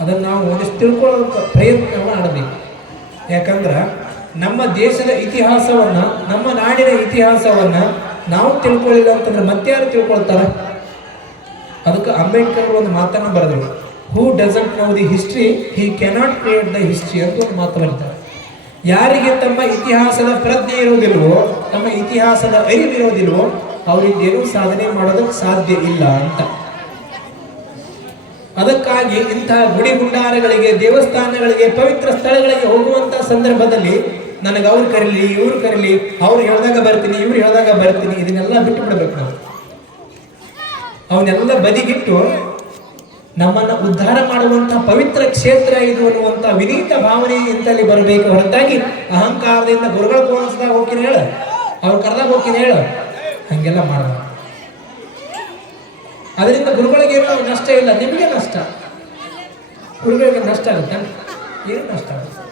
ಅದನ್ನು ನಾವು ಒಂದಿಷ್ಟು ತಿಳ್ಕೊಳ್ಳೋ ಪ್ರಯತ್ನ ಮಾಡಬೇಕು. ಯಾಕಂದ್ರೆ ನಮ್ಮ ದೇಶದ ಇತಿಹಾಸವನ್ನ, ನಮ್ಮ ನಾಡಿನ ಇತಿಹಾಸವನ್ನ ನಾವು ತಿಳ್ಕೊಳ್ಳಿಲ್ಲ ಅಂತಂದ್ರೆ ಮತ್ತಾರು ತಿಳ್ಕೊಳ್ತಾರೆ. ಅದಕ್ಕೆ ಅಂಬೇಡ್ಕರ್ ಒಂದು ಮಾತನ್ನ ಬರೆದರು, who doesn't know the history he cannot create the history ಅಂತ ಒಂದು ಮಾತು ಬರ್ತಾರೆ. ಯಾರಿಗೆ ತಮ್ಮ ಇತಿಹಾಸದ ಪ್ರಜ್ಞೆ ಇರೋದಿಲ್ವೋ, ತಮ್ಮ ಇತಿಹಾಸದ ಅರಿವಿರೋದಿಲ್ವೋ, ಅವರಿಗೇನು ಸಾಧನೆ ಮಾಡೋದಕ್ಕೆ ಸಾಧ್ಯ ಇಲ್ಲ ಅಂತ. ಅದಕ್ಕಾಗಿ ಇಂತಹ ಗುಡಿ ಗುಂಡಾರಗಳಿಗೆ, ದೇವಸ್ಥಾನಗಳಿಗೆ, ಪವಿತ್ರ ಸ್ಥಳಗಳಿಗೆ ಹೋಗುವಂತ ಸಂದರ್ಭದಲ್ಲಿ ನನಗೆ ಅವ್ರು ಕರೀಲಿ, ಇವ್ರು ಕರೀಲಿ, ಅವ್ರು ಹೇಳಿದಾಗ ಬರ್ತೀನಿ, ಇವ್ರು ಹೇಳಿದಾಗ ಬರ್ತೀನಿ, ಇದನ್ನೆಲ್ಲ ಬಿಟ್ಟು ಬಿಡಬೇಕು ನಾವು. ಅವನ್ನೆಲ್ಲ ಬದಿಗಿಟ್ಟು ನಮ್ಮನ್ನ ಉದ್ಧಾರ ಮಾಡುವಂತಹ ಪವಿತ್ರ ಕ್ಷೇತ್ರ ಇದು ಅನ್ನುವಂತ ವಿನೀತ ಭಾವನೆ ಇಂತಲ್ಲಿ ಬರಬೇಕು ಹೊರತಾಗಿ ಅಹಂಕಾರದಿಂದ ಗುರುಗಳ ಕೋಣಿಸಿದಾಗ ಹೋಗ್ತೀನಿ ಹೇಳ, ಅವ್ರು ಕರೆದಾಗ ಹೋಗ್ತೀನಿ ಹೇಳ, ಹಂಗೆಲ್ಲ ಮಾಡಬಾರ್ದು. ಅದರಿಂದ ಗುರುಗಳಿಗೇನು ನಷ್ಟ ಇಲ್ಲ, ನಿಮಗೆ ನಷ್ಟ. ಗುರುಗಳಿಗೆ ನಷ್ಟ ಆಗುತ್ತೆ, ಏನು ನಷ್ಟ ಆಗುತ್ತೆ?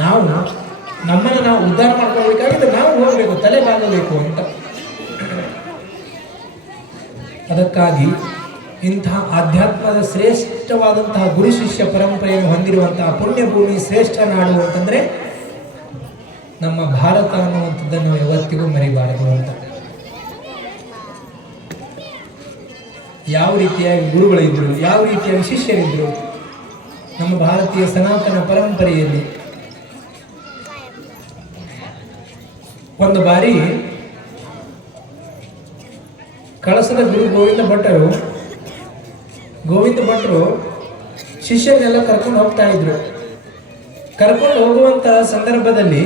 ನಾವು ನಮ್ಮನ್ನು ನಾವು ಉದ್ಧಾರ ಮಾಡ್ಕೊಳ್ಬೇಕಾಗಿದ್ರೆ ನಾವು ಹೋಗಬೇಕು, ತಲೆ ಬಾಗಬೇಕು ಅಂತ. ಅದಕ್ಕಾಗಿ ಇಂತಹ ಆಧ್ಯಾತ್ಮದ ಶ್ರೇಷ್ಠವಾದಂತಹ ಗುರು ಶಿಷ್ಯ ಪರಂಪರೆಯನ್ನು ಹೊಂದಿರುವಂತಹ ಪುಣ್ಯ ಭೂಮಿ, ಶ್ರೇಷ್ಠ ನಾಡು ಅಂತಂದ್ರೆ ನಮ್ಮ ಭಾರತ ಅನ್ನುವಂಥದ್ದನ್ನು ಯಾವತ್ತಿಗೂ ಮರಿಬಾರದು ಅಂತ. ಯಾವ ರೀತಿಯಾಗಿ ಗುರುಗಳಿದ್ರು, ಯಾವ ರೀತಿಯಾಗಿ ಶಿಷ್ಯರಿದ್ರು ನಮ್ಮ ಭಾರತೀಯ ಸನಾತನ ಪರಂಪರೆಯಲ್ಲಿ. ಒಂದು ಬಾರಿ ಕಳಸದ ಗುರು ಗೋವಿಂದ ಭಟ್ಟರು ಶಿಷ್ಯರನ್ನೆಲ್ಲ ಕರ್ಕೊಂಡು ಹೋಗ್ತಾ ಇದ್ರು. ಕರ್ಕೊಂಡು ಹೋಗುವಂತಹ ಸಂದರ್ಭದಲ್ಲಿ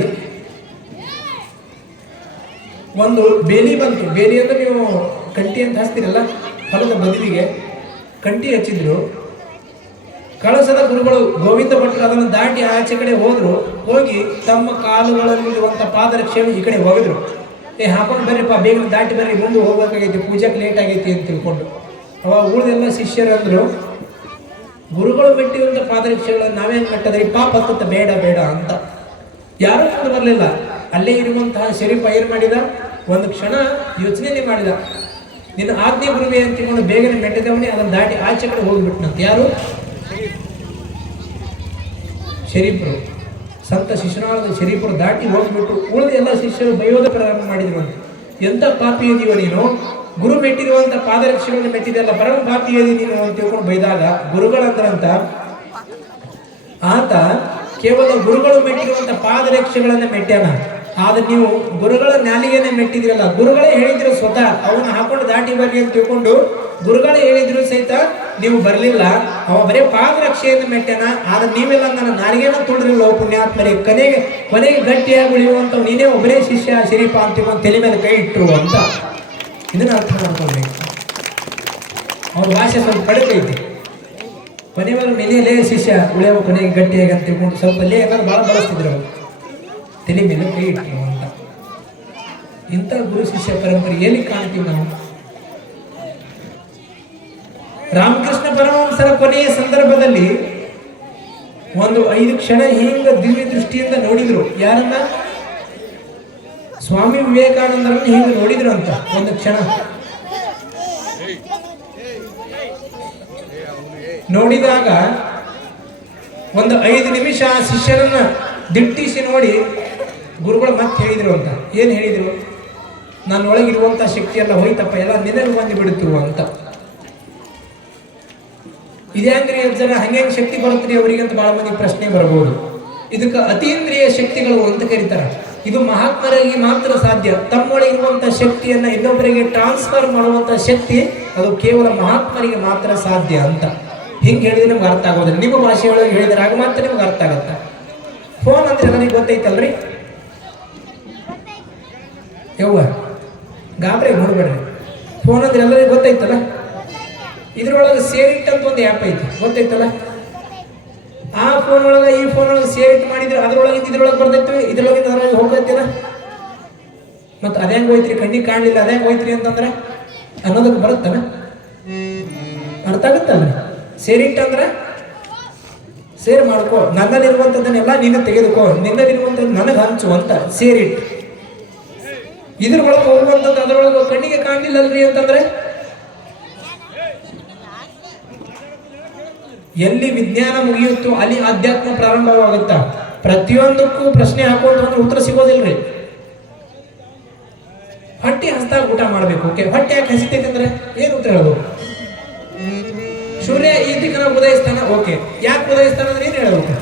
ಒಂದು ಬೇಲಿ ಬಂತು. ಬೇಲಿ ಅಂದ್ರೆ ನೀವು ಕಂಟಿ ಅಂತ ಹಚ್ತೀರಲ್ಲ, ಹೊಲದ ಬದಿಲಿಗೆ ಕಂಟಿ ಹಚ್ಚಿದ್ರು. ಕಳಸದ ಗುರುಗಳು ಗೋವಿಂದ ಭಟ್ರು ಅದನ್ನು ದಾಟಿ ಆಚೆ ಕಡೆ ಹೋಗಿ ತಮ್ಮ ಕಾಲುಗಳಲ್ಲಿರುವಂಥ ಪಾದರಕ್ಷೆಯನ್ನು ಈ ಕಡೆ ಹೋಗಿದ್ರು. ಹಾಕೊಂಡು ಬರ್ರಿಪ್ಪ, ಬೇಗ ದಾಟಿ ಬರ್ರಿ, ಮುಂದೆ ಹೋಗ್ಬೇಕಾಗೈತಿ, ಪೂಜೆಗೆ ಲೇಟ್ ಆಗೈತಿ ಅಂತ ತಿಳ್ಕೊಂಡು. ಅವಾಗ ಉಳಿದೆಲ್ಲ ಶಿಷ್ಯರು ಅಂದ್ರು, ಗುರುಗಳು ಮೆಟ್ಟಿರುವಂಥ ಪಾದರಕ್ಷೆಗಳನ್ನು ನಾವೇನು ಮೆಟ್ಟದ್ರಿ, ಪಾಪ ಹತ್ತ ಬೇಡ ಬೇಡ ಅಂತ. ಯಾರೂ ಮುಂದೆ ಬರಲಿಲ್ಲ. ಅಲ್ಲೇ ಇರುವಂತಹ ಶರೀಫ್ ಏನ್ ಮಾಡಿದ, ಒಂದು ಕ್ಷಣ ಯೋಚನೆ ಮಾಡಿದ, ನಿನ್ನ ಆಜ್ಞೆ ಗುರುವೆ ಅಂತ ತಿಳ್ಕೊಂಡು ಬೇಗನೆ ಮೆಟ್ಟಿದವನೇ ಅದನ್ನು ದಾಟಿ ಆಚೆ ಕಡೆ ಹೋಗ್ಬಿಟ್ನಂತ. ಯಾರು? ಶರೀಫರು, ಸಂತ ಶಿಶುನಾಳದ ಶರೀಫರು ದಾಟಿ ಹೋಗ್ಬಿಟ್ಟು ಉಳಿದ ಎಲ್ಲ ಶಿಷ್ಯರು ಬೈಯೋದ ಪ್ರಾರಂಭ ಮಾಡಿದ್ರು ಅಂತ. ಎಂತ ಪಾಪಿ ಇದೀವ ನೀನು, ಗುರು ಮೆಟ್ಟಿರುವಂತ ಪಾದರಕ್ಷೆಗಳನ್ನು ಮೆಟ್ಟಿದೆಲ್ಲ, ಪರಮ ಪಾಪಿ ಇದೀನಿ ನೀನು ಅಂತ ತಿಳ್ಕೊಂಡು ಬೈದಾಗ ಗುರುಗಳಂದ್ರಂತ, ಆತ ಕೇವಲ ಗುರುಗಳು ಮೆಟ್ಟಿರುವಂತ ಪಾದರಕ್ಷೆಗಳನ್ನ ಮೆಟ್ಟ್ಯಾನ, ಆದ್ರೆ ನೀವು ಗುರುಗಳ ನಾಲಿಗೆನೆ ಮೆಟ್ಟಿದಿರಲ್ಲ. ಗುರುಗಳೇ ಹೇಳಿದ್ರು ಸ್ವತಃ ಅವನ್ನ ಹಾಕೊಂಡು ದಾಟಿ ಬರ್ರಿ ಅಂತ ತಿಳ್ಕೊಂಡು ಗುರುಗಳೇ ಹೇಳಿದ್ರು ಸಹಿತ ನೀವು ಬರ್ಲಿಲ್ಲ. ಅವ ಬರೀ ಪಾದರಕ್ಷೆಯನ್ನು ಮೆಟ್ಟ್ಯಾನ, ಆದ್ರೆ ನೀವೆಲ್ಲ ನನ್ನ ನಾಲಿಗೆನ ತುಳಿದ್ರಿಲ್ಲ ಪುಣ್ಯಾತ್ಮರೇ. ಕೊನೆಗೆ ಗಟ್ಟಿಯಾಗಿ ಉಳಿಯುವಂತ ನೀನೇ ಒಬ್ಬರೇ ಶಿಷ್ಯ ಶರೀಫ ಅಂತ ತಿಳ್ಕೊಂಡು ತಲೆ ಮೇಲೆ ಕೈ ಇಟ್ರು ಅಂತ. ಇದನ್ನ ಅರ್ಥ ಮಾಡ್ಕೊಳ್ಬೇಕು. ಅವ್ರ ಭಾಷೆ ಸ್ವಲ್ಪ ಕಡಕೈತಿ. ಕೊನೆಯವರು ನೆಲೆಯಲ್ಲೇ ಶಿಷ್ಯ ಉಳಿಯವ ಕೊನೆಗೆ ಗಟ್ಟಿಯಾಗಿ ಅಂತ ತಿಳ್ಕೊಂಡು ಸ್ವಲ್ಪ ಲೇ ಏನಾದ್ರು ಭಾಳ ಬಳಸ್ತಿದ್ರು ಅವರು, ತಲೆ ಮೇಲೆ ಕೈ ಇಟ್ರು ಅಂತ. ಇಂಥ ಗುರು ಶಿಷ್ಯ ಪರಂಪರೆ ಎಲ್ಲಿ ಕಾಣ್ತೀವಿ ನಾವು? ರಾಮಕೃಷ್ಣ ಪರಮಹಂಸರ ಕೊನೆಯ ಸಂದರ್ಭದಲ್ಲಿ ಒಂದು 5 ಕ್ಷಣ ಹಿಂಗ ದಿವ್ಯ ದೃಷ್ಟಿಯಿಂದ ನೋಡಿದ್ರು. ಯಾರನ್ನ? ಸ್ವಾಮಿ ವಿವೇಕಾನಂದರನ್ನು ಹಿಂಗ ನೋಡಿದ್ರು ಅಂತ. ಒಂದು ಕ್ಷಣ ನೋಡಿದಾಗ ಒಂದು 5 ನಿಮಿಷ ಶಿಷ್ಯರನ್ನ ದಿಟ್ಟಿಸಿ ನೋಡಿ ಗುರುಗಳು ಮತ್ತೆ ಹೇಳಿದ್ರು ಅಂತ. ಏನ್ ಹೇಳಿದ್ರು? ನನ್ನೊಳಗಿರುವಂತ ಶಕ್ತಿ ಎಲ್ಲ ಹೋಯ್ತಪ್ಪ, ಎಲ್ಲ ನಿನಗೆ ಬಂದು ಬಿಡುತ್ತು ಅಂತ. ಇದ್ಯಾಂಗ್ರಿ ಜನ ಹಂಗೆ ಶಕ್ತಿ ಬರುತ್ತೀರಿ ಅವರಿಗೆ ಅಂತ ಬಹಳ ಮಂದಿ ಪ್ರಶ್ನೆ ಬರಬಹುದು. ಇದಕ್ಕೆ ಅತೀಂದ್ರಿಯ ಶಕ್ತಿಗಳು ಅಂತ ಕರೀತಾರೆ. ಇದು ಮಹಾತ್ಮರಿಗೆ ಮಾತ್ರ ಸಾಧ್ಯ. ತಮ್ಮೊಳಗಿರುವಂತಹ ಶಕ್ತಿಯನ್ನ ಇನ್ನೊಬ್ಬರಿಗೆ ಟ್ರಾನ್ಸ್ಫರ್ ಮಾಡುವಂತ ಶಕ್ತಿ ಅದು ಕೇವಲ ಮಹಾತ್ಮರಿಗೆ ಮಾತ್ರ ಸಾಧ್ಯ ಅಂತ. ಹಿಂಗೆ ಹೇಳಿದ್ರೆ ನಿಮ್ಗೆ ಅರ್ಥ ಆಗೋದಿಲ್ಲ. ನಿಮ್ಮ ಭಾಷೆಯೊಳಗೆ ಹೇಳಿದ್ರೆ ಆಗ ಮಾತ್ರ ನಿಮ್ಗೆ ಅರ್ಥ ಆಗತ್ತ. ಫೋನ್ ಅಂದ್ರೆ ನನಗೆ ಗೊತ್ತೈತಲ್ರಿ, ಯವ್ವ ಗಾಬರಿ ನೋಡ್ಬೇಡ್ರಿ. ಫೋನ್ ಅಂದ್ರೆ ಎಲ್ಲರಿಗೂ ಗೊತ್ತೈತಲ್ಲ. ಇದ್ರೊಳಗೆ ಸೇರಿಟ್ ಅಂತ ಒಂದು ಆ್ಯಪ್ ಐತಿ, ಗೊತ್ತೈತಲ್ಲ. ಆ ಫೋನ್ ಒಳಗೆ ಈ ಫೋನ್ ಒಳಗೆ ಸೇರಿಟ್ ಮಾಡಿದ್ರೆ ಅದ್ರೊಳಗೆ ಇದ್ರೊಳಗೆ ಬರ್ತೈತಿ, ಇದ್ರೊಳಗೆ ಅದ್ರೊಳಗೆ ಹೋಗೈತಿಲ್ಲ. ಮತ್ತು ಅದೇ ಹೆಂಗೆ ಹೋಯ್ತ್ರಿ, ಕಣ್ಣಿಗೆ ಕಾಣಲಿಲ್ಲ ಅದೇ ಹೆಂಗೆ ಹೋಯ್ತ್ರಿ ಅಂತಂದ್ರೆ ಅನ್ನೋದಕ್ಕೆ ಬರುತ್ತಾನ, ಅರ್ಥ ಆಗುತ್ತಲ್ಲ. ಸೇರಿಟ್ ಅಂದ್ರೆ ಸೇರ್ ಮಾಡ್ಕೋ, ನನ್ನಲ್ಲಿರುವಂಥದ್ದನ್ನೆಲ್ಲ ನೀನು ತೆಗೆದುಕೋ, ನಿನ್ನಲ್ಲಿರುವಂಥದ್ದು ನನಗೆ ಹಂಚು ಅಂತ ಸೇರಿಟ್. ಇದ್ರೊಳಗೆ ಹೋಗುವಂಥದ್ದು ಅದರೊಳಗೆ ಕಣ್ಣಿಗೆ ಕಾಣಲಿಲ್ಲಲ್ರಿ ಅಂತಂದ್ರೆ ಎಲ್ಲಿ ವಿಜ್ಞಾನ ಮುಗಿಯುತ್ತೋ ಅಲ್ಲಿ ಅಧ್ಯಾತ್ಮ ಪ್ರಾರಂಭವಾಗುತ್ತಾ. ಪ್ರತಿಯೊಂದಕ್ಕೂ ಪ್ರಶ್ನೆ ಹಾಕುವಂತ ಉತ್ತರ ಸಿಗೋದಿಲ್ರಿ. ಹೊಟ್ಟೆ ಹಸ್ದಾಗ ಊಟ ಮಾಡ್ಬೇಕು, ಓಕೆ. ಹೊಟ್ಟೆ ಯಾಕೆ ಹಸಿತೈತೆ ಅಂದ್ರೆ ಏನು ಉತ್ತರ ಹೇಳ್ಬೇಕು? ಸೂರ್ಯ ಈ ದಿಕ್ಕನ ಉದಯಿಸ್ತಾನ, ಓಕೆ. ಯಾಕೆ ಉದಯಿಸ್ತಾನ ಅಂದ್ರೆ ಏನು ಹೇಳ್ಬೇಕು?